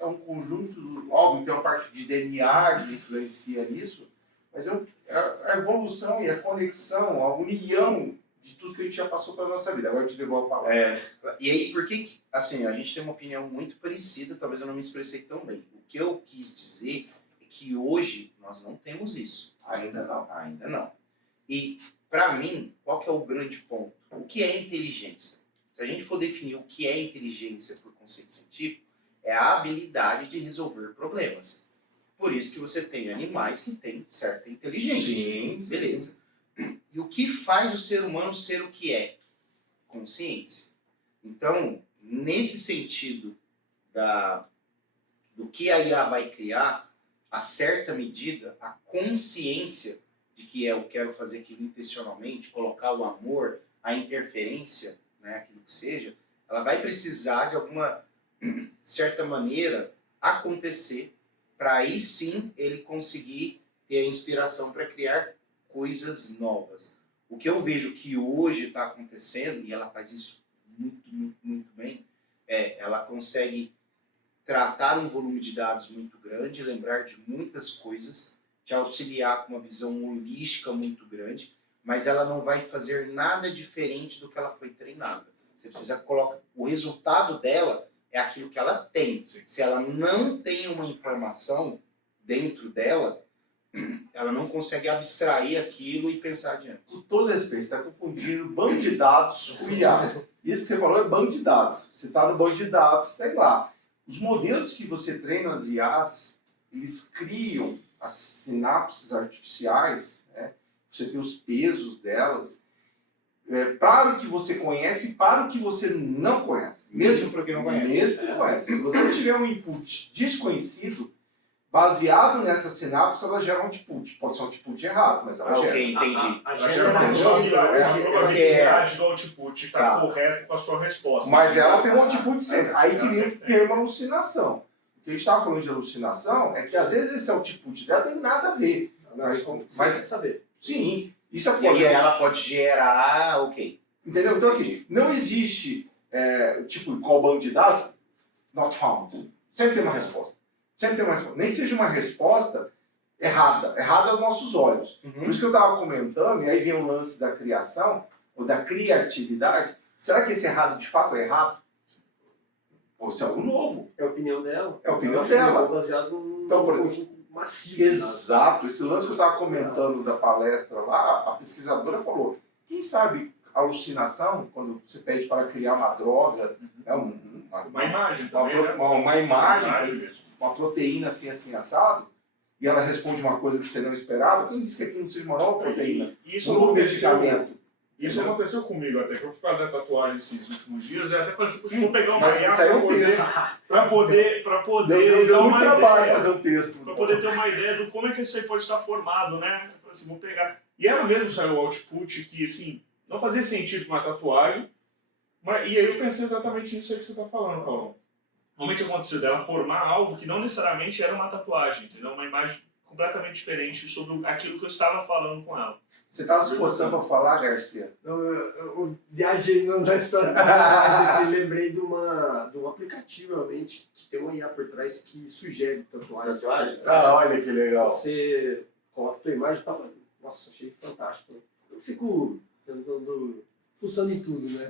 é um conjunto, óbvio que é uma parte de DNA que influencia nisso, mas é a evolução e a conexão, a união de tudo que a gente já passou pela nossa vida. Agora eu te devolvo a palavra. E aí, por que, assim, a gente tem uma opinião muito parecida, talvez eu não me expressei tão bem. O que eu quis dizer é que hoje nós não temos isso. Ainda não. Ainda não. E, para mim, qual que é o grande ponto? O que é inteligência? Se a gente for definir o que é inteligência por conceito científico, é a habilidade de resolver problemas. Por isso que você tem animais que têm certa inteligência. Sim, beleza. E o que faz o ser humano ser o que é? Consciência. Então, nesse sentido do que a IA vai criar, a certa medida, a consciência de que eu quero fazer aquilo intencionalmente, colocar o amor, a interferência, né, aquilo que seja, ela vai precisar de alguma certa maneira acontecer para aí sim ele conseguir ter a inspiração para criar coisas novas. O que eu vejo que hoje está acontecendo, e ela faz isso muito, muito, muito bem, ela consegue tratar um volume de dados muito grande, lembrar de muitas coisas, te auxiliar com uma visão holística muito grande, mas ela não vai fazer nada diferente do que ela foi treinada. Você precisa colocar... O resultado dela é aquilo que ela tem. Se ela não tem uma informação dentro dela, ela não consegue abstrair aquilo e pensar adiante. Com todo respeito, você está confundindo banco de dados com IA. Isso que você falou é banco de dados. Você está no banco de dados, tem lá. Os modelos que você treina as IAs, eles criam as sinapses artificiais, né? Você tem os pesos delas, para o que você conhece e para o que você não conhece. Mesmo para o que não conhece. Mesmo que não conhece. Se você tiver um input desconhecido, Baseado nessa sinapse, ela gera um output. Pode ser um output errado, mas ela gera. Ok, entendi. A Ela gera uma geração probabilidade do output estar Tá. correto com a sua resposta. Mas ela tem um output sempre. Aí Ela queria sempre tem. ter uma alucinação. O que a gente estava falando de alucinação é que às vezes esse output dela tem nada a ver. Mas quer saber. sim, isso é E aí ela pode gerar, ok. Entendeu? Então, assim, não existe, tipo, qual banco de dados, not found. Sempre tem uma resposta. Sempre tem uma resposta. Nem que seja uma resposta errada. Errada aos nossos olhos. Por isso que eu estava comentando, e aí vem o lance da criação, ou da criatividade. Será que esse errado de fato é errado? Ou se é algo novo? É a opinião dela. É a opinião Ela dela. foi baseado num Então, por conjunto massivo. de dados. Exato. Esse lance que eu estava comentando da palestra lá, a pesquisadora falou, quem sabe alucinação, quando você pede para criar uma droga, Uma imagem uma, também, né? uma imagem, mesmo. uma proteína assim, assim, assado, e ela responde uma coisa que você não esperava, quem disse que aquilo não seja uma nova proteína? E isso Um novo aconteceu, medicamento. isso aconteceu comigo até, que eu fui fazer a tatuagem esses últimos dias, e até falei assim, puxa, vou pegar uma Mas IA isso aí é um texto. para poder Deu dar muito uma trabalho ideia. fazer um texto. Para poder ter uma ideia do como é que isso aí pode estar formado, né? Eu falei assim, vou pegar. E era mesmo saiu o output que, assim, não fazia sentido com uma tatuagem, mas, e aí eu pensei exatamente nisso aí que você está falando, Paulo. Realmente aconteceu dela formar algo que não necessariamente era uma tatuagem, entendeu? Uma imagem completamente diferente sobre aquilo que eu estava falando com ela. Você estava se coçando para falar, Garcia? Eu viajei na história da e lembrei de um aplicativo, realmente, que tem uma IA por trás que sugere tatuagem. Ah, olha que legal. Você coloca a tua imagem e tá. Nossa, achei fantástico. Eu fico fuçando em tudo, né?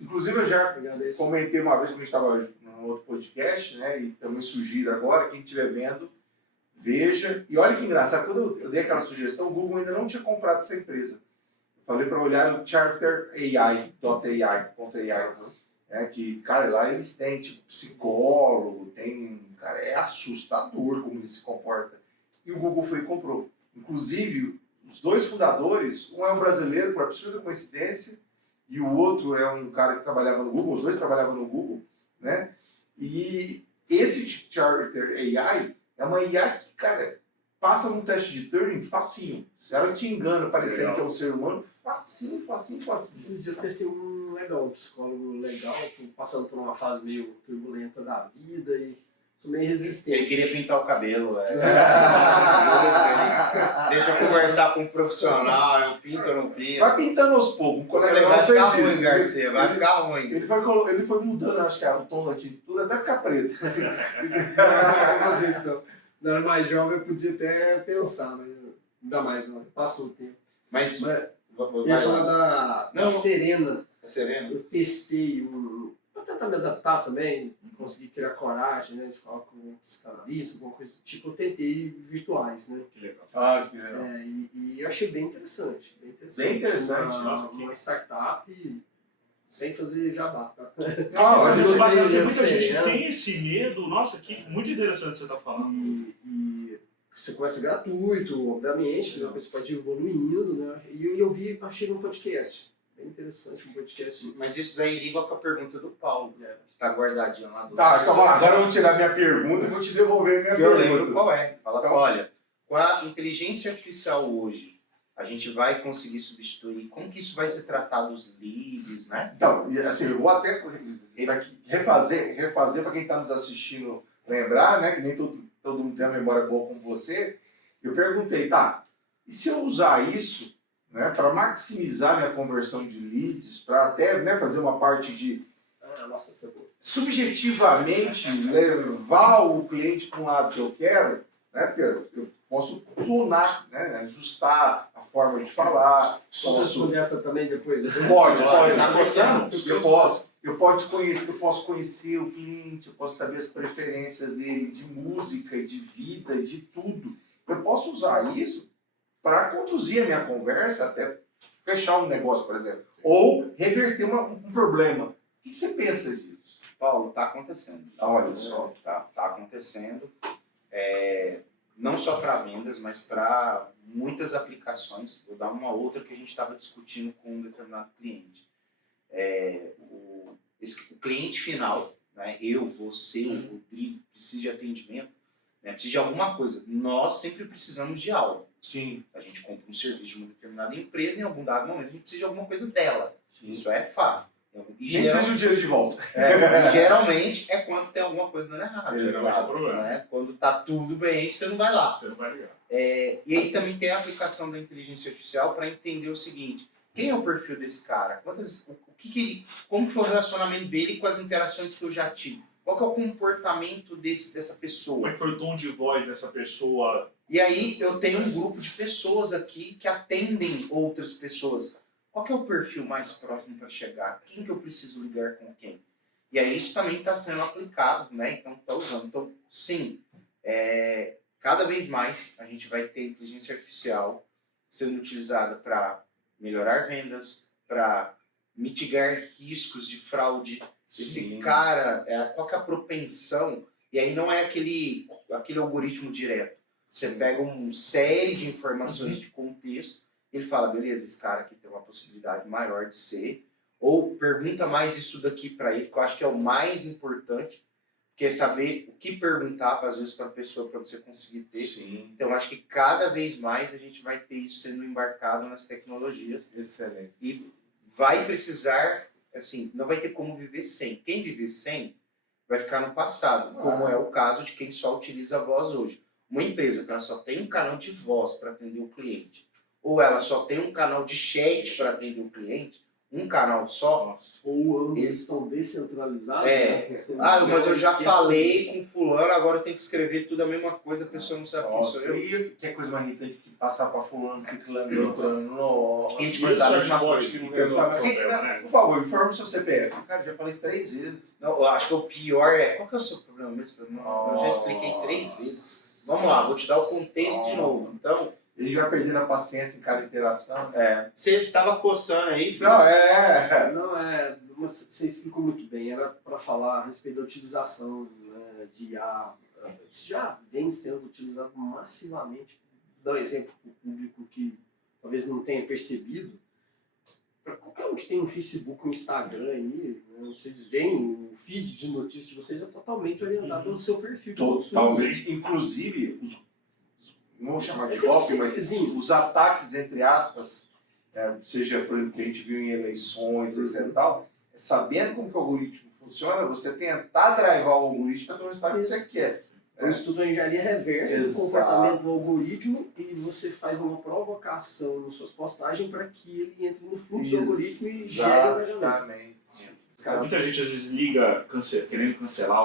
Inclusive, eu já Agradeço. comentei uma vez quando a gente estava num outro podcast, né? E também sugiro agora, quem estiver vendo, veja. E olha que engraçado, quando eu dei aquela sugestão, o Google ainda não tinha comprado essa empresa. Eu falei para olhar no Charter AI, que, cara, lá eles têm tipo psicólogo, cara, é assustador como ele se comporta. E o Google foi e comprou. Inclusive, os dois fundadores, um é um brasileiro, por absurda coincidência, e o outro é um cara que trabalhava no Google, os dois trabalhavam no Google, né? E esse Charter AI é uma IA que, cara, passa num teste de Turing facinho. Se ela te engana parecendo que é um ser humano, facinho. Esses dias eu testei um legal, um psicólogo legal, tô passando por uma fase meio turbulenta da vida e sou meio resistente. Ele queria pintar o cabelo, Deixa eu conversar com um profissional, eu pinto ou não pinto. Vai pintando aos poucos. Um Eu colega falei, vai nosso ficar fez ruim, isso. Garcia, vai ficar ruim. Ele foi mudando, acho que o tom da tintura até ficar preto. Assim. Não fazer isso não. Não era mais jovem, eu podia até pensar, mas ainda mais não. Passou o tempo. Mas, Eu ia vai falar lá. da Serena. Sereno? Eu testei pra tentar me adaptar também, conseguir ter a coragem, né, de falar com um psicanalista, alguma coisa do tipo. Eu tentei virtuais, né? Que legal. Ah, que legal. E eu achei bem interessante. Bem interessante. Uma startup sem fazer jabá, tá? Ah, Essa olha, gente gostei bacana, porque desse, muita gente né? tem esse medo. Nossa, que muito interessante que você está falando. E você começa gratuito, obviamente, né? Você pode ir evoluindo, né? E eu achei num podcast. Bem interessante, um podcast. Mas isso daí liga com a pergunta do Paulo, que tá guardadinho lá do. Tá, calma lá. Agora eu vou tirar minha pergunta e vou te devolver a minha Que eu pergunta. lembro qual é. Fala, Então, olha, com a inteligência artificial hoje, a gente vai conseguir substituir, como que isso vai ser tratado os leads, né? Então, e assim, eu vou até refazer para quem está nos assistindo lembrar, né? Que nem todo mundo tem a memória boa como você. Eu perguntei, tá, e se eu usar isso, né, para maximizar minha conversão de leads, para até, né, fazer uma parte de Nossa, essa é boa. subjetivamente levar o cliente para um lado que eu quero, né? Porque eu posso clonar, né? Ajustar a forma de falar. Posso responder essa também depois? Pode. Tá coçando? Eu posso conhecer o cliente, eu posso saber as preferências dele de música, de vida, de tudo. Eu posso usar isso para conduzir a minha conversa até fechar um negócio, por exemplo. Ou reverter um problema. O que você pensa disso? Paulo, tá acontecendo. Olha só. Tá acontecendo. Não só para vendas, mas para muitas aplicações. Vou dar uma outra que a gente estava discutindo com um determinado cliente. O cliente final, né, eu, você, o Rodrigo, precisa de atendimento, né? Precisa de alguma coisa. Nós sempre precisamos de algo. Sim. A gente compra um serviço de uma determinada empresa, em algum dado momento a gente precisa de alguma coisa dela. Sim. Isso é fato. E Nem seja o dinheiro de volta. e geralmente é quando tem alguma coisa dando errado. Geralmente é o problema. Né? Quando tá tudo bem, você não vai lá. Você não vai ligar. E aí também tem a aplicação da inteligência artificial para entender o seguinte: quem é o perfil desse cara? Como que foi o relacionamento dele com as interações que eu já tive? Qual que é o comportamento dessa Como pessoa? é que foi o tom de voz dessa pessoa? E aí eu tenho um grupo de pessoas aqui que atendem outras pessoas. Qual que é o perfil mais próximo para chegar? Quem que eu preciso ligar com quem? E aí isso também está sendo aplicado, né? Então está usando. Então, sim, cada vez mais a gente vai ter inteligência artificial sendo utilizada para melhorar vendas, para mitigar riscos de fraude. Esse cara, qual que é a propensão? E aí não é aquele algoritmo direto. Você pega uma série de informações de contexto, ele fala, beleza, esse cara aqui tem uma possibilidade maior de ser, ou pergunta mais isso daqui para ele, que eu acho que é o mais importante, que é saber o que perguntar, às vezes, para a pessoa, para você conseguir ter. Sim. Então, acho que cada vez mais a gente vai ter isso sendo embarcado nas tecnologias. Excelente. E vai precisar, assim, não vai ter como viver sem. Quem viver sem vai ficar no passado, como é o caso de quem só utiliza a voz hoje. Uma empresa que ela só tem um canal de voz para atender o cliente, ou ela só tem um canal de chat para atender o cliente, um canal só. Ou ambos estão descentralizados. Né? Mas eu já falei com fulano, agora eu tenho que escrever tudo a mesma coisa, a pessoa não sabe quem sou eu. E que é coisa mais irritante que passar para fulano, ciclano, nossa. A gente Mas vai dar isso é chatbot que não resolve o problema, né? Por favor, informe o seu CPF. Cara, já falei isso 3 vezes. Não, eu acho que o pior é... Qual que é o seu problema mesmo? Eu já expliquei 3 vezes. Vamos lá, vou te dar o contexto de novo. Então, ele já perdendo a paciência em cada interação. você tava coçando aí, filho? Não, você explicou muito bem. Era para falar a respeito da utilização, né, de IA. Isso já vem sendo utilizado massivamente. Vou dar um exemplo para o público que talvez não tenha percebido. Para qualquer um que tem um Facebook, um Instagram aí, né, vocês veem o feed de notícias de vocês é totalmente orientado ao seu perfil. Totalmente. Inclusive, não vou chamar de Mas golpe, mas os ataques, entre aspas, seja, por exemplo, que a gente viu em eleições, etc. e tal, sabendo como que o algoritmo funciona, você tentar drivar o algoritmo para o resultado que você quer. Eu estudo a engenharia reversa do comportamento do algoritmo e você faz uma provocação nas suas postagens para que ele entre no fluxo do algoritmo e gere engajamento. Exatamente. Muita gente às vezes liga querendo cancelar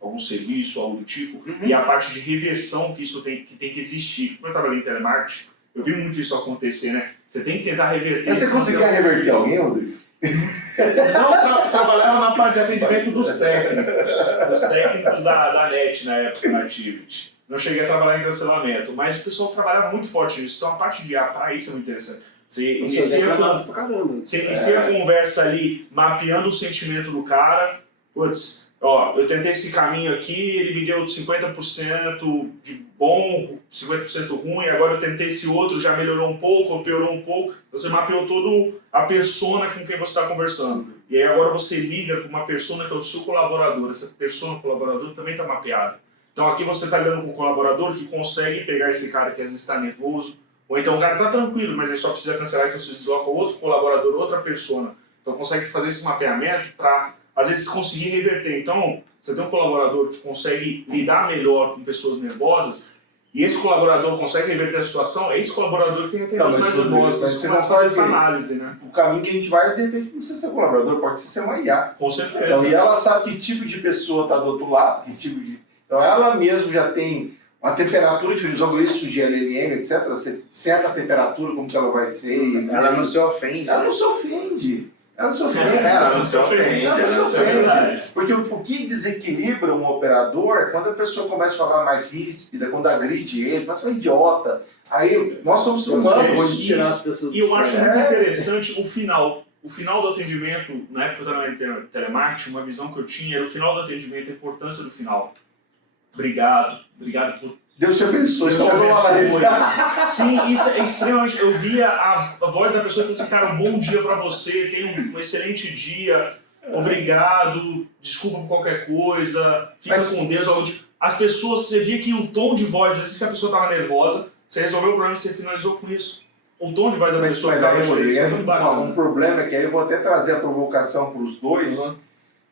algum serviço, algo do tipo, e a parte de reversão que isso tem que existir. Como eu trabalhei em telemarketing, eu vi muito isso acontecer, né? Você tem que tentar reverter. Mas você conseguia reverter alguém, Rodrigo? Não, trabalhava na parte de atendimento dos técnicos da NET na época, na Activity. Não cheguei a trabalhar em cancelamento, mas o pessoal trabalhava muito forte nisso. Então a parte de IA para isso é muito interessante. Você inicia a conversa ali, mapeando o sentimento do cara. Putz, eu tentei esse caminho aqui, ele me deu 50% de bom, 50% ruim, agora eu tentei esse outro, já melhorou um pouco, ou piorou um pouco. Você mapeou toda a persona com quem você está conversando. E aí agora você liga com uma persona que é o seu colaborador. Essa persona colaborador também está mapeada. Então aqui você está lidando com um colaborador que consegue pegar esse cara que às vezes está nervoso, ou então o cara está tranquilo, mas ele só precisa cancelar, então você desloca outro colaborador, outra persona. Então consegue fazer esse mapeamento para, às vezes, conseguir reverter. Então, você tem um colaborador que consegue lidar melhor com pessoas nervosas, e esse colaborador consegue reverter a situação, é esse colaborador que tem que ter mais nervosos. Você começa a fazer essa análise, né? O caminho que a gente vai, de repente, não precisa ser colaborador, pode ser uma IA. Com certeza. Então, e ela sabe que tipo de pessoa está do outro lado, que tipo de... Então, ela mesmo já tem uma temperatura, os algoritmos de LLM, etc. Você seta a temperatura, como que ela vai ser. Ela não se ofende. Ela não se ofende. Ela não se ofende. Ela não se ofende. Ela não se ofende. Porque o que desequilibra um operador é quando a pessoa começa a falar mais ríspida, quando agride ele, fala assim, idiota. Aí nós somos humanos, pode tirar as pessoas. E eu acho muito interessante o final. O final do atendimento, na época que eu estava em telemarketing, uma visão que eu tinha era o final do atendimento, a importância do final. Obrigado por... Deus te abençoe. Sim, isso é extremamente... Eu via a voz da pessoa e falei assim, cara, um bom dia pra você, tenha um excelente dia, obrigado, desculpa por qualquer coisa, fica com Deus. as pessoas, você via que o tom de voz, às vezes que a pessoa estava nervosa, você resolveu o problema e você finalizou com isso. O tom de voz da pessoa Mas estava aí, nervosa, isso é Rodrigo, muito bacana. um problema é que aí eu vou até trazer a provocação para os dois,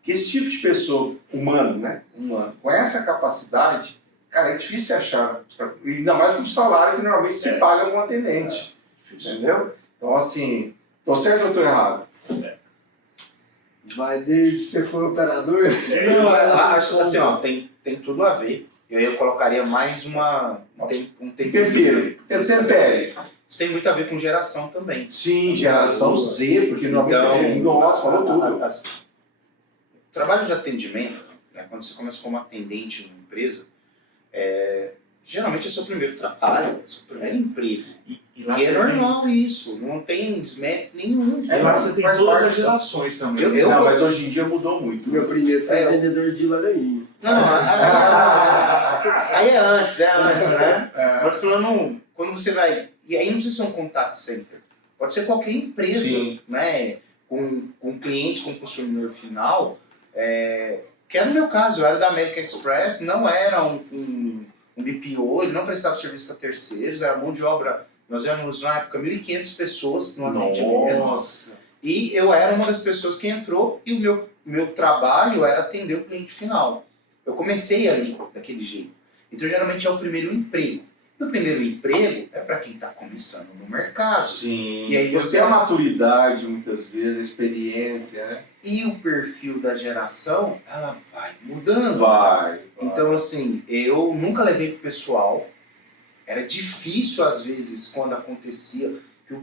que esse tipo de pessoa, humano, né? Humano, com essa capacidade, cara, é difícil achar. E ainda mais com o salário que normalmente se paga com um atendente. Entendeu? Então, assim, tô certo ou tô errado? Vai desde você foi operador? Não, eu acho assim, ó, tem tudo a ver. Eu colocaria mais um tempero. Tempere. Isso tem muito a ver com geração também. Sim, geração Z, porque normalmente nossa, falou tudo. O trabalho de atendimento, né, quando você começa como atendente numa empresa, geralmente é seu primeiro trabalho, é seu primeiro emprego. E lá E é você normal isso, não tem desmérito nenhum. tem, lá você tem Faz todas parte as gerações também. Não, mas hoje em dia mudou muito. Meu primeiro foi vendedor de laranjinha. Não, aí é antes, né? Mas falando, quando você vai. E aí não precisa ser um contact center. Pode ser qualquer empresa, Sim. né? Com cliente, com consumidor final. Que era no meu caso, eu era da American Express, não era um BPO, ele não prestava serviço para terceiros, era mão de obra. Nós éramos na época 1.500 pessoas no atendimento. Nossa. E eu era uma das pessoas que entrou e o meu trabalho era atender o cliente final. Eu comecei ali, daquele jeito. Então, geralmente é o primeiro emprego. E o primeiro emprego é para quem está começando no mercado. Sim. E aí Você tem a maturidade, muitas vezes, a experiência, né? E o perfil da geração, ela vai mudando. Vai. Então, assim, eu nunca levei pro pessoal. Era difícil, às vezes, quando acontecia. Que,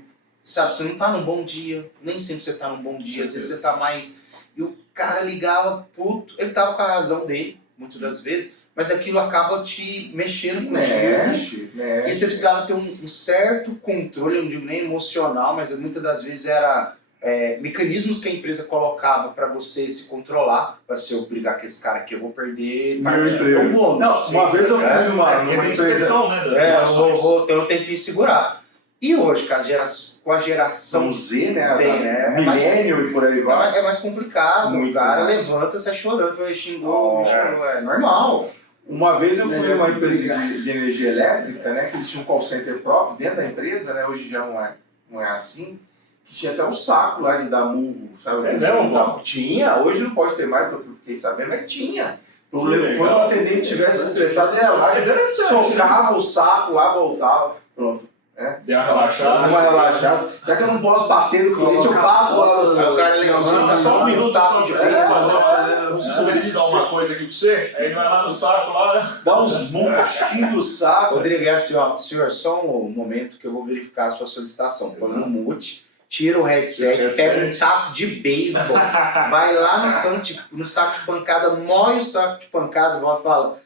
sabe, você não tá num bom dia. Nem sempre você tá num bom dia. Às vezes você tá mais... E o cara ligava puto. Ele tava com a razão dele, muitas das vezes. Mas aquilo acaba te mexendo com Mexe. E você precisava ter um certo controle, eu não digo nem emocional, mas muitas das vezes era mecanismos que a empresa colocava para você se controlar, para se eu brigar com esse cara aqui, eu vou perder Meu emprego. bônus. Não, uma vez eu fui numa Porque tem empresa... inspeção, né? Das eu gerações. vou ter um tempo de segurar. E hoje, com a São geração Z, né? Tem, né? Milênio e por aí vai. é mais complicado. Muito O cara mais. levanta, sai chorando, fala, xingou, me chamou, é normal. Uma vez eu fui numa empresa de energia elétrica, né? Que eles tinham um call center próprio dentro da empresa, né? Hoje já não é assim. Que tinha até um saco lá de dar murro, sabe? É mesmo? Tinha, hoje não pode ter mais, porque eu fiquei sabendo, mas tinha. Problema, legal. quando o atendente estivesse estressado, ele ia lá Mas e era interessante, socava o saco lá, voltava. Pronto. Deu uma relaxada. Uma relaxada. Já que eu não posso bater no cliente, eu bato lá no... Aí o cara levanta, Só um minuto, taco só de de frente, eu preciso verificar uma coisa aqui pra você. Aí ele vai lá no saco lá. Dá uns murros, xinga o saco. Rodrigo, é assim, ó, senhor, só um momento que eu vou verificar a sua solicitação. Põe no mute, tira o headset, pega um taco de beisebol, vai lá no saco de pancada, moe o saco de pancada, igual fala.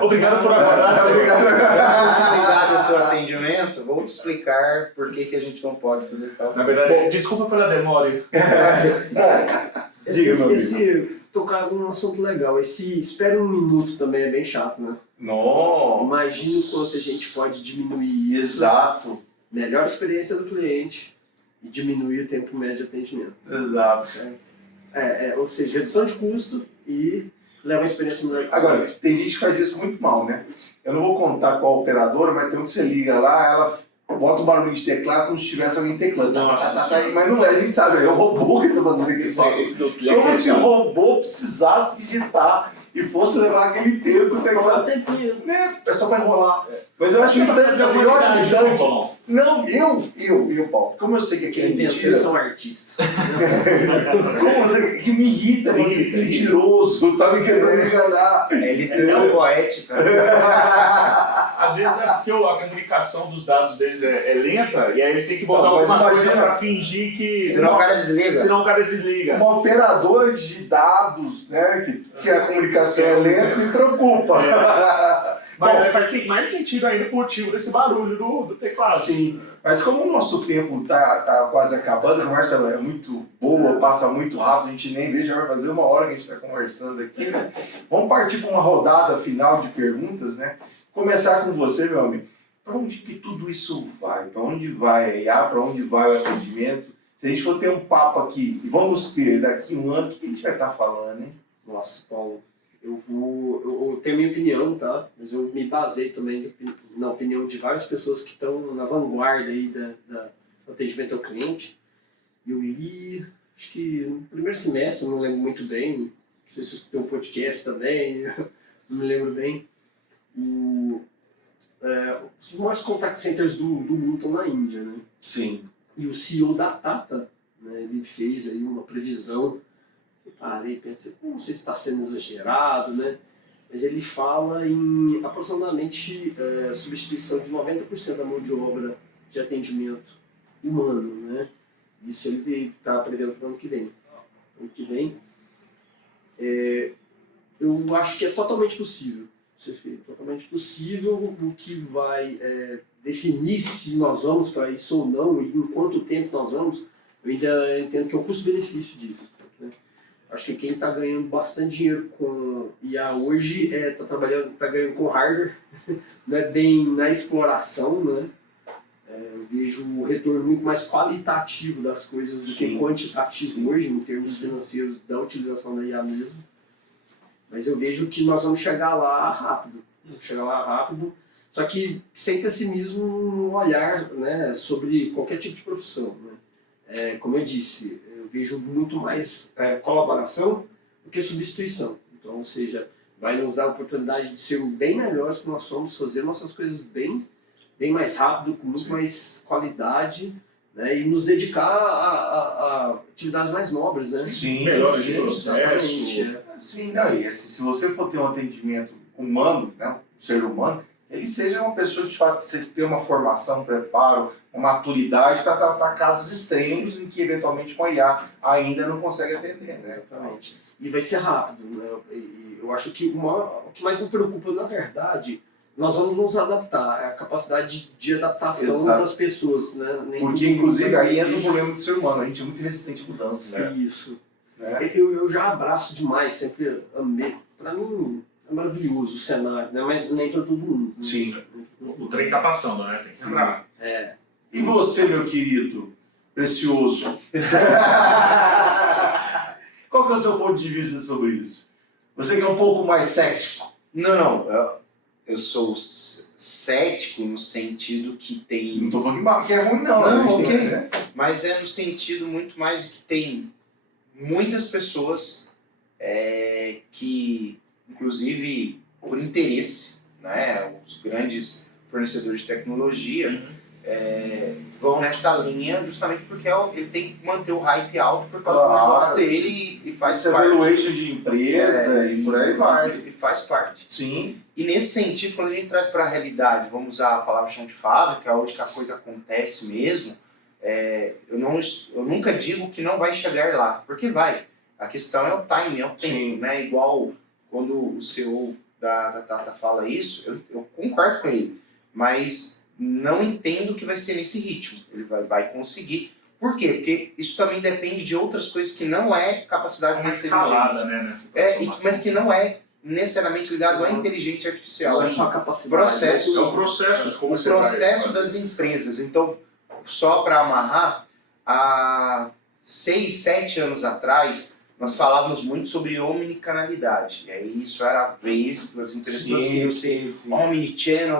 Obrigado por aguardar. Obrigado ao seu atendimento, vou te explicar por que a gente não pode fazer tal. Na verdade, desculpa pela demora. Diga, meu Esse tocar num assunto legal. Esse espera um minuto também é bem chato, né? Não. Imagina o quanto a gente pode diminuir isso. Exato. Melhor experiência do cliente e diminuir o tempo médio de atendimento. Exato. Ou seja, redução de custo e leva a experiência melhor. Agora, tem gente que faz isso muito mal, né? Eu não vou contar qual operadora, mas tem um que você liga lá, ela bota um barulho de teclado como se tivesse alguém teclando. Nossa. Mas não é, a gente sabe, é o robô que está fazendo aquele Esse do Como se o robô precisasse digitar e fosse levar aquele tempo o Fala teclado. tempinho. Né? É só para enrolar. Mas eu acho irritante, assim, eu acho irritante. Não, eu, Paulo, como eu sei que aquele é Quem mentira, inventa são artistas. como você, que me irrita, você é mentiroso, tá me querendo me enganar. É licença poética. Às vezes é porque a comunicação dos dados deles é lenta e aí eles têm que botar Não, mas alguma coisa imagina- pra fingir que. Senão o cara desliga. Senão o cara desliga. Uma operadora de dados, né, que a comunicação é lenta, me preocupa. Mas faz mais sentido ainda por motivo desse barulho do teclado. Sim, mas como o nosso tempo tá quase acabando, a conversa é muito boa, passa muito rápido, a gente nem vê, já vai fazer 1 hora que a gente está conversando aqui, né? Vamos partir para uma rodada final de perguntas, né? Começar com você, meu amigo. Para onde que tudo isso vai? Para onde vai a IA? Para onde vai o atendimento? Se a gente for ter um papo aqui, e vamos ter daqui 1 ano, o que a gente vai estar falando, hein? Nossa, Paulo, eu tenho minha opinião, tá? Mas eu me basei também na opinião de várias pessoas que estão na vanguarda aí do atendimento ao cliente. Eu li, acho que no primeiro semestre, não lembro muito bem, não sei se eu escutei um podcast também, não me lembro bem. Os maiores contact centers do mundo estão na Índia, né? Sim. E o CEO da Tata, né, ele fez aí uma previsão. Eu parei e pensei, não sei se está sendo exagerado, né? Mas ele fala em aproximadamente substituição de 90% da mão de obra de atendimento humano, né? Isso ele está prevendo para o ano que vem. Ano que vem, eu acho que é totalmente possível ser feito, totalmente possível. O que vai definir se nós vamos para isso ou não e em quanto tempo nós vamos, eu ainda entendo que é o custo-benefício disso, né? Acho que quem está ganhando bastante dinheiro com IA hoje está ganhando com hardware, não é bem na exploração, né? Eu vejo o retorno muito mais qualitativo das coisas do que quantitativo hoje, em termos financeiros da utilização da IA mesmo. Mas eu vejo que nós vamos chegar lá rápido. Só que sem pessimismo no olhar, né, sobre qualquer tipo de profissão, né? Como eu disse, eu vejo muito mais colaboração do que substituição. Então, ou seja, vai nos dar a oportunidade de ser bem melhores que nós somos, fazer nossas coisas bem mais rápido, com muito mais qualidade, né, e nos dedicar a atividades mais nobres, né? Sim. Melhores de processo. Sim, não, e assim, se você for ter um atendimento humano, né, um ser humano, ele seja uma pessoa que de fato você tem uma formação, um preparo, uma maturidade para tratar casos extremos em que eventualmente uma IA ainda não consegue atender, né? Exatamente. E vai ser rápido, né? E eu acho que o que mais me preocupa, na verdade, nós vamos nos adaptar, é a capacidade de adaptação das pessoas, né? Porque, inclusive, aí entra o problema do ser humano, a gente é muito resistente a mudanças, né? Isso. Né? Eu já abraço demais, sempre amei. Para mim é maravilhoso o cenário, né? Mas nem para todo mundo. Né? Sim. O trem tá passando, né? Tem que lembrar. E você, meu querido, precioso? Qual que é o seu ponto de vista sobre isso? Você que é um pouco mais cético. Não. Eu sou cético no sentido que tem... Não estou falando que é ruim, não. Não, ok. Né? Mas é no sentido muito mais de que tem muitas pessoas que, inclusive por interesse, né, os grandes fornecedores de tecnologia vão nessa linha justamente porque ele tem que manter o hype alto por causa do negócio dele e faz Esse parte. valuation de empresa e por aí vai. E faz parte. Sim. E nesse sentido, quando a gente traz para a realidade, vamos usar a palavra chão de fábrica, onde que a coisa acontece mesmo, eu nunca digo que não vai chegar lá, porque vai. A questão é o timing, é o tempo, né? Igual quando o CEO da Tata fala isso, eu concordo com ele, mas não entendo que vai ser nesse ritmo. Ele vai conseguir. Por quê? Porque isso também depende de outras coisas que não é capacidade Uma de escalada, né? Nessa transformação. mas que não é necessariamente ligado à inteligência artificial. Não é só a capacidade. Processo. É o processo de como O você processo das empresas. Então, só para amarrar, há 6, 7 anos atrás, nós falávamos muito sobre omnicanalidade. E aí isso era a vez das empresas todas queriam ser omnichannel,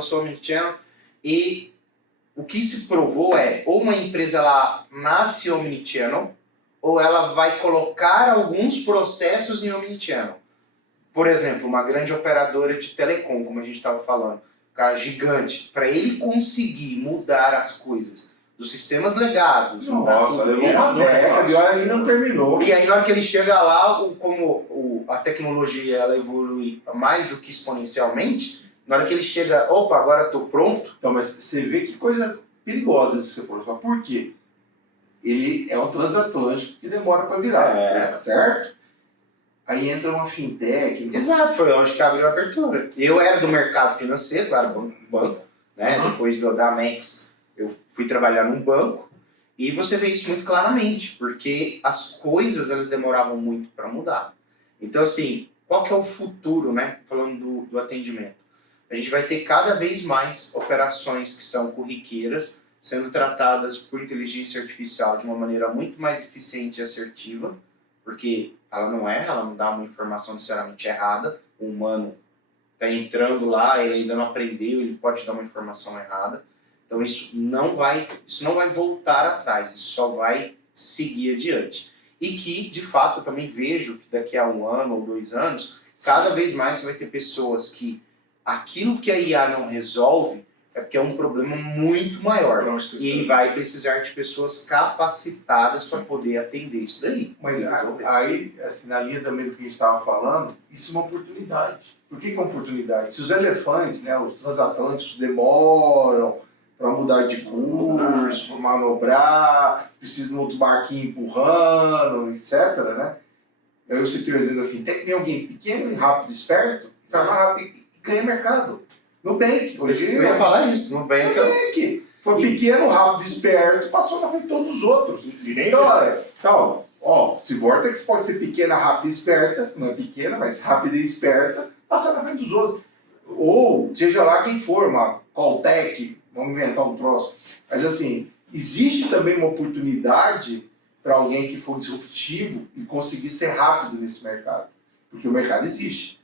e o que se provou ou uma empresa ela nasce omnichannel, ou ela vai colocar alguns processos em omnichannel. Por exemplo, uma grande operadora de telecom, como a gente estava falando, cara gigante, para ele conseguir mudar as coisas dos sistemas legados. Nossa, levou uma década e olha, ele não terminou. E aí, na hora que ele chega lá, a tecnologia ela evolui mais do que exponencialmente, na hora que ele chega, opa, agora estou pronto. Então, mas você vê que coisa perigosa isso que você falou. Por quê? Ele é um transatlântico que demora para virar, certo? Aí entra uma fintech. Exato, foi onde que abriu a abertura. Eu era do mercado financeiro, era banco, né? Depois da Amex, eu fui trabalhar num banco. E você vê isso muito claramente, porque as coisas elas demoravam muito para mudar. Então, assim, qual que é o futuro, né? Falando do atendimento. A gente vai ter cada vez mais operações que são corriqueiras, sendo tratadas por inteligência artificial de uma maneira muito mais eficiente e assertiva, porque ela não dá uma informação necessariamente errada, o humano está entrando lá, ele ainda não aprendeu, ele pode dar uma informação errada. Então isso não vai voltar atrás, isso só vai seguir adiante. E que, de fato, eu também vejo que daqui a 1 ano ou 2 anos, cada vez mais você vai ter pessoas que aquilo que a IA não resolve é porque é um problema muito maior. E vai precisar de pessoas capacitadas para poder atender isso daí. Mas aí, assim, na linha também do que a gente estava falando, isso é uma oportunidade. Por que é uma oportunidade? Se os elefantes, né, os transatlânticos demoram para mudar de curso, para manobrar, precisa de um outro barquinho empurrando, etc., né? Eu citei o exemplo aqui, tem que vir alguém pequeno, rápido, esperto, que vai mais rápido e ganha mercado. Nubank, hoje Eu ia falar isso, Nubank. Foi pequeno, rápido, esperto, passou na frente de todos os outros. Então, se Vortex pode ser pequena, rápida e esperta, não é pequena, mas rápida e esperta, passar na frente dos outros. Ou, seja lá quem for, uma Caltech, vamos inventar um troço. Mas assim, existe também uma oportunidade para alguém que for disruptivo e conseguir ser rápido nesse mercado. Porque o mercado existe.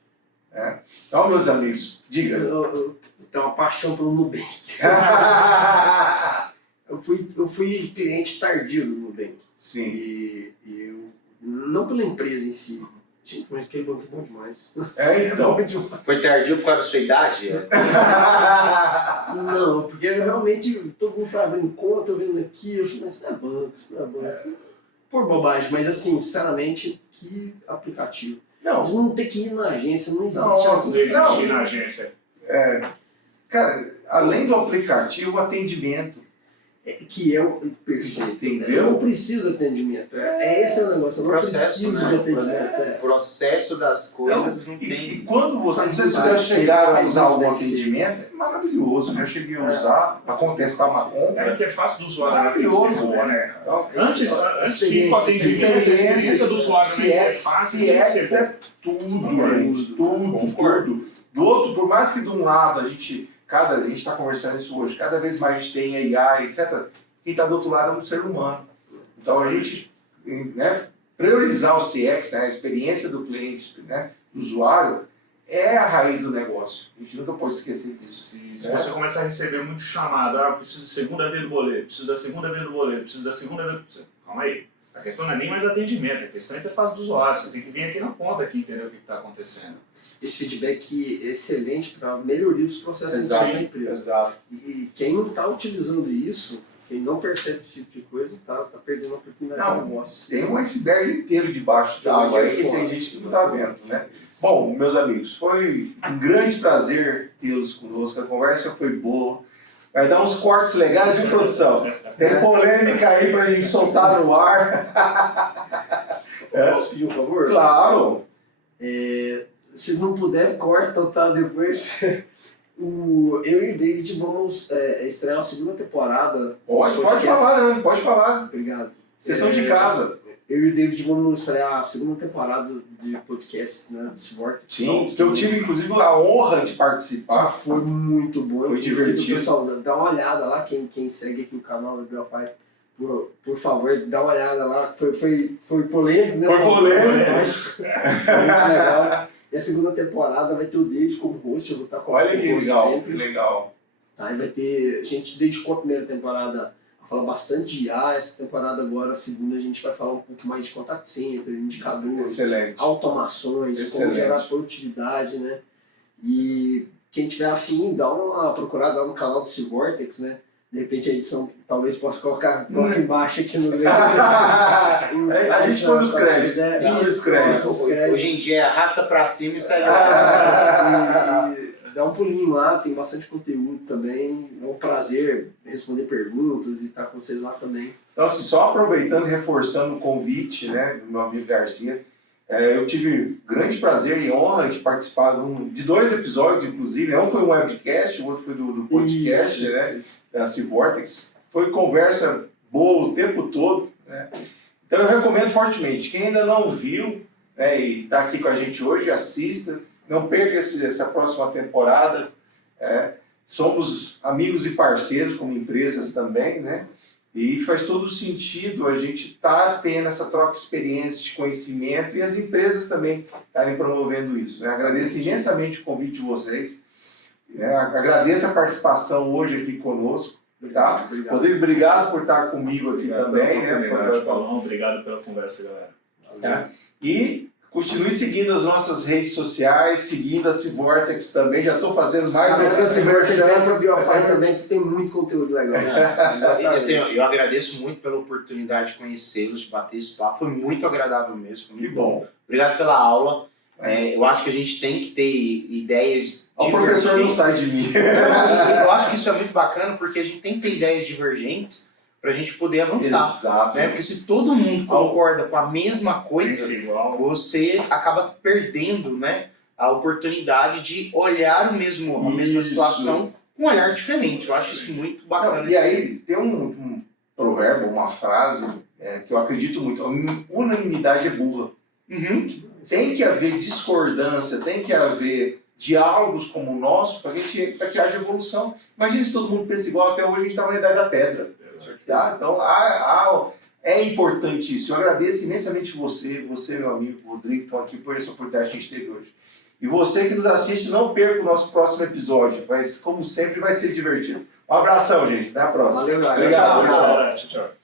Né? Então, meus amigos, diga. Eu tenho uma paixão pelo Nubank. eu fui cliente tardio do Nubank. Sim. E eu, não pela empresa em si. Gente, mas aquele banco é bom demais. Então. Foi tardio por causa da sua idade? Não, porque eu realmente, todo mundo fala, abrindo conta, eu vendo aqui, eu falei, mas isso não é banco. Por bobagem, mas assim, sinceramente, que aplicativo. Não. Você não tem que ir na agência, não existe Nossa, Existe na agência. Cara, além do aplicativo, o atendimento. Que é o perfeito. Entendeu? Eu não preciso de atendimento. Esse é o negócio, eu não preciso de atendimento. O processo das coisas não E tem. quando vocês já Faz chegaram a muito usar algum bem atendimento, é maravilhoso. Eu já cheguei a usar para contestar uma A compra. interface do usuário Maravilhoso, é boa, né, cara? Então, Antes de ir com o atendimento, a experiência do usuário na interface tem que ser boa. tudo. Do outro, por mais que de um lado a gente está conversando isso hoje, cada vez mais a gente tem AI, etc. Quem está do outro lado é um ser humano. Então a gente, né, priorizar o CX, né, a experiência do cliente, né, do usuário, é a raiz do negócio. A gente nunca pode esquecer disso. Se você começar a receber muito chamado, eu preciso da segunda vez do boleto, preciso da segunda vez do boleto, preciso da segunda vez do... Calma aí. A questão não é nem mais atendimento, a questão é a interface do usuário. Você tem que vir aqui na ponta aqui entender o que está acontecendo. Esse feedback é excelente para a melhoria dos processos Exato, da empresa. Exato. E quem não está utilizando isso, quem não percebe esse tipo de coisa, está perdendo a oportunidade de negócio. Tem um iceberg inteiro debaixo d'água aí que tem gente que não está vendo, né? Bom, meus amigos, foi um grande prazer tê-los conosco. A conversa foi boa. Vai dar uns cortes legais, viu, produção? Tem polêmica aí pra gente soltar no ar. Posso pedir um favor? Claro. Se não puder, corta, tá? Depois. Eu e o David vamos estrear a segunda temporada. Pode falar, né? Pode falar. Obrigado. Sessão de casa. Eu e o David vamos estrear a segunda temporada de podcast, né? Do Vortex. Sim, eu tive inclusive a honra de participar. Foi muito bom. Foi divertido. Pessoal, dá uma olhada lá, quem segue aqui o canal do Belfai, por favor, dá uma olhada lá. Foi polêmico, né? Foi polêmico. Foi muito legal. E a segunda temporada vai ter o David como host, eu vou estar como Olha que host legal, sempre. que legal. Aí vai ter, a gente dedicou a primeira temporada a falar bastante de IA, essa temporada agora, a segunda, a gente vai falar um pouco mais de contact center, indicadores, Excelente. automações, Excelente. como gerar produtividade, né? E quem tiver afim, dá uma procurada lá no canal do Vortex, né? De repente a edição talvez possa colocar embaixo aqui no A gente põe nos créditos. Nos créditos. Hoje em dia arrasta pra cima e sai lá. Dá um pulinho lá, tem bastante conteúdo também. É um prazer responder perguntas e estar com vocês lá também. Então, assim, só aproveitando e reforçando o convite, né, do meu amigo Garcia, eu tive grande prazer e honra de participar de 2 episódios, inclusive. Um foi um webcast, o outro foi do podcast, Isso, né, da Vortex. Foi conversa boa o tempo todo, né? Então eu recomendo fortemente. Quem ainda não viu, né, e está aqui com a gente hoje, assista. Não perca essa próxima temporada. Somos amigos e parceiros como empresas também, né? E faz todo sentido a gente estar tendo essa troca de experiência, de conhecimento, e as empresas também estarem promovendo isso, né? Agradeço imensamente o convite de vocês, né? Agradeço a participação hoje aqui conosco. Tá? Obrigado. Rodrigo, obrigado por estar comigo aqui Obrigado também, pela né? oportunidade, Paulão. Obrigado pela conversa, galera. E continue seguindo as nossas redes sociais, seguindo a Civortex também. Já estou fazendo mais Além da Civortex, merchan. para a Biofy também, que tem muito conteúdo legal. E, assim, eu agradeço muito pela oportunidade de conhecê-los, de bater esse papo. Foi muito agradável mesmo. Foi Que muito bom. Obrigado pela aula. Eu acho que a gente tem que ter ideias O professor não divergentes. sai de mim. Eu acho que isso é muito bacana porque a gente tem que ter ideias divergentes para a gente poder avançar. Exato. Né? Porque se todo mundo concorda com a mesma coisa, Pensa igual. você acaba perdendo, né, a oportunidade de olhar a mesma Isso. situação com um olhar diferente. Eu acho isso muito bacana. Não, e aí tem um provérbio, uma frase que eu acredito muito. Unanimidade é burra. Uhum. Tem que haver discordância, tem que haver diálogos como o nosso para que haja evolução. Imagina se todo mundo pensa igual, até hoje a gente está na idade da pedra. Tá? Então é importante isso. Eu agradeço imensamente você, meu amigo Rodrigo, que estão aqui por essa oportunidade que a gente teve hoje. E você que nos assiste, não perca o nosso próximo episódio, mas como sempre vai ser divertido. Um abração, gente. Até a próxima. Valeu, galera. Obrigado. Tchau, tchau.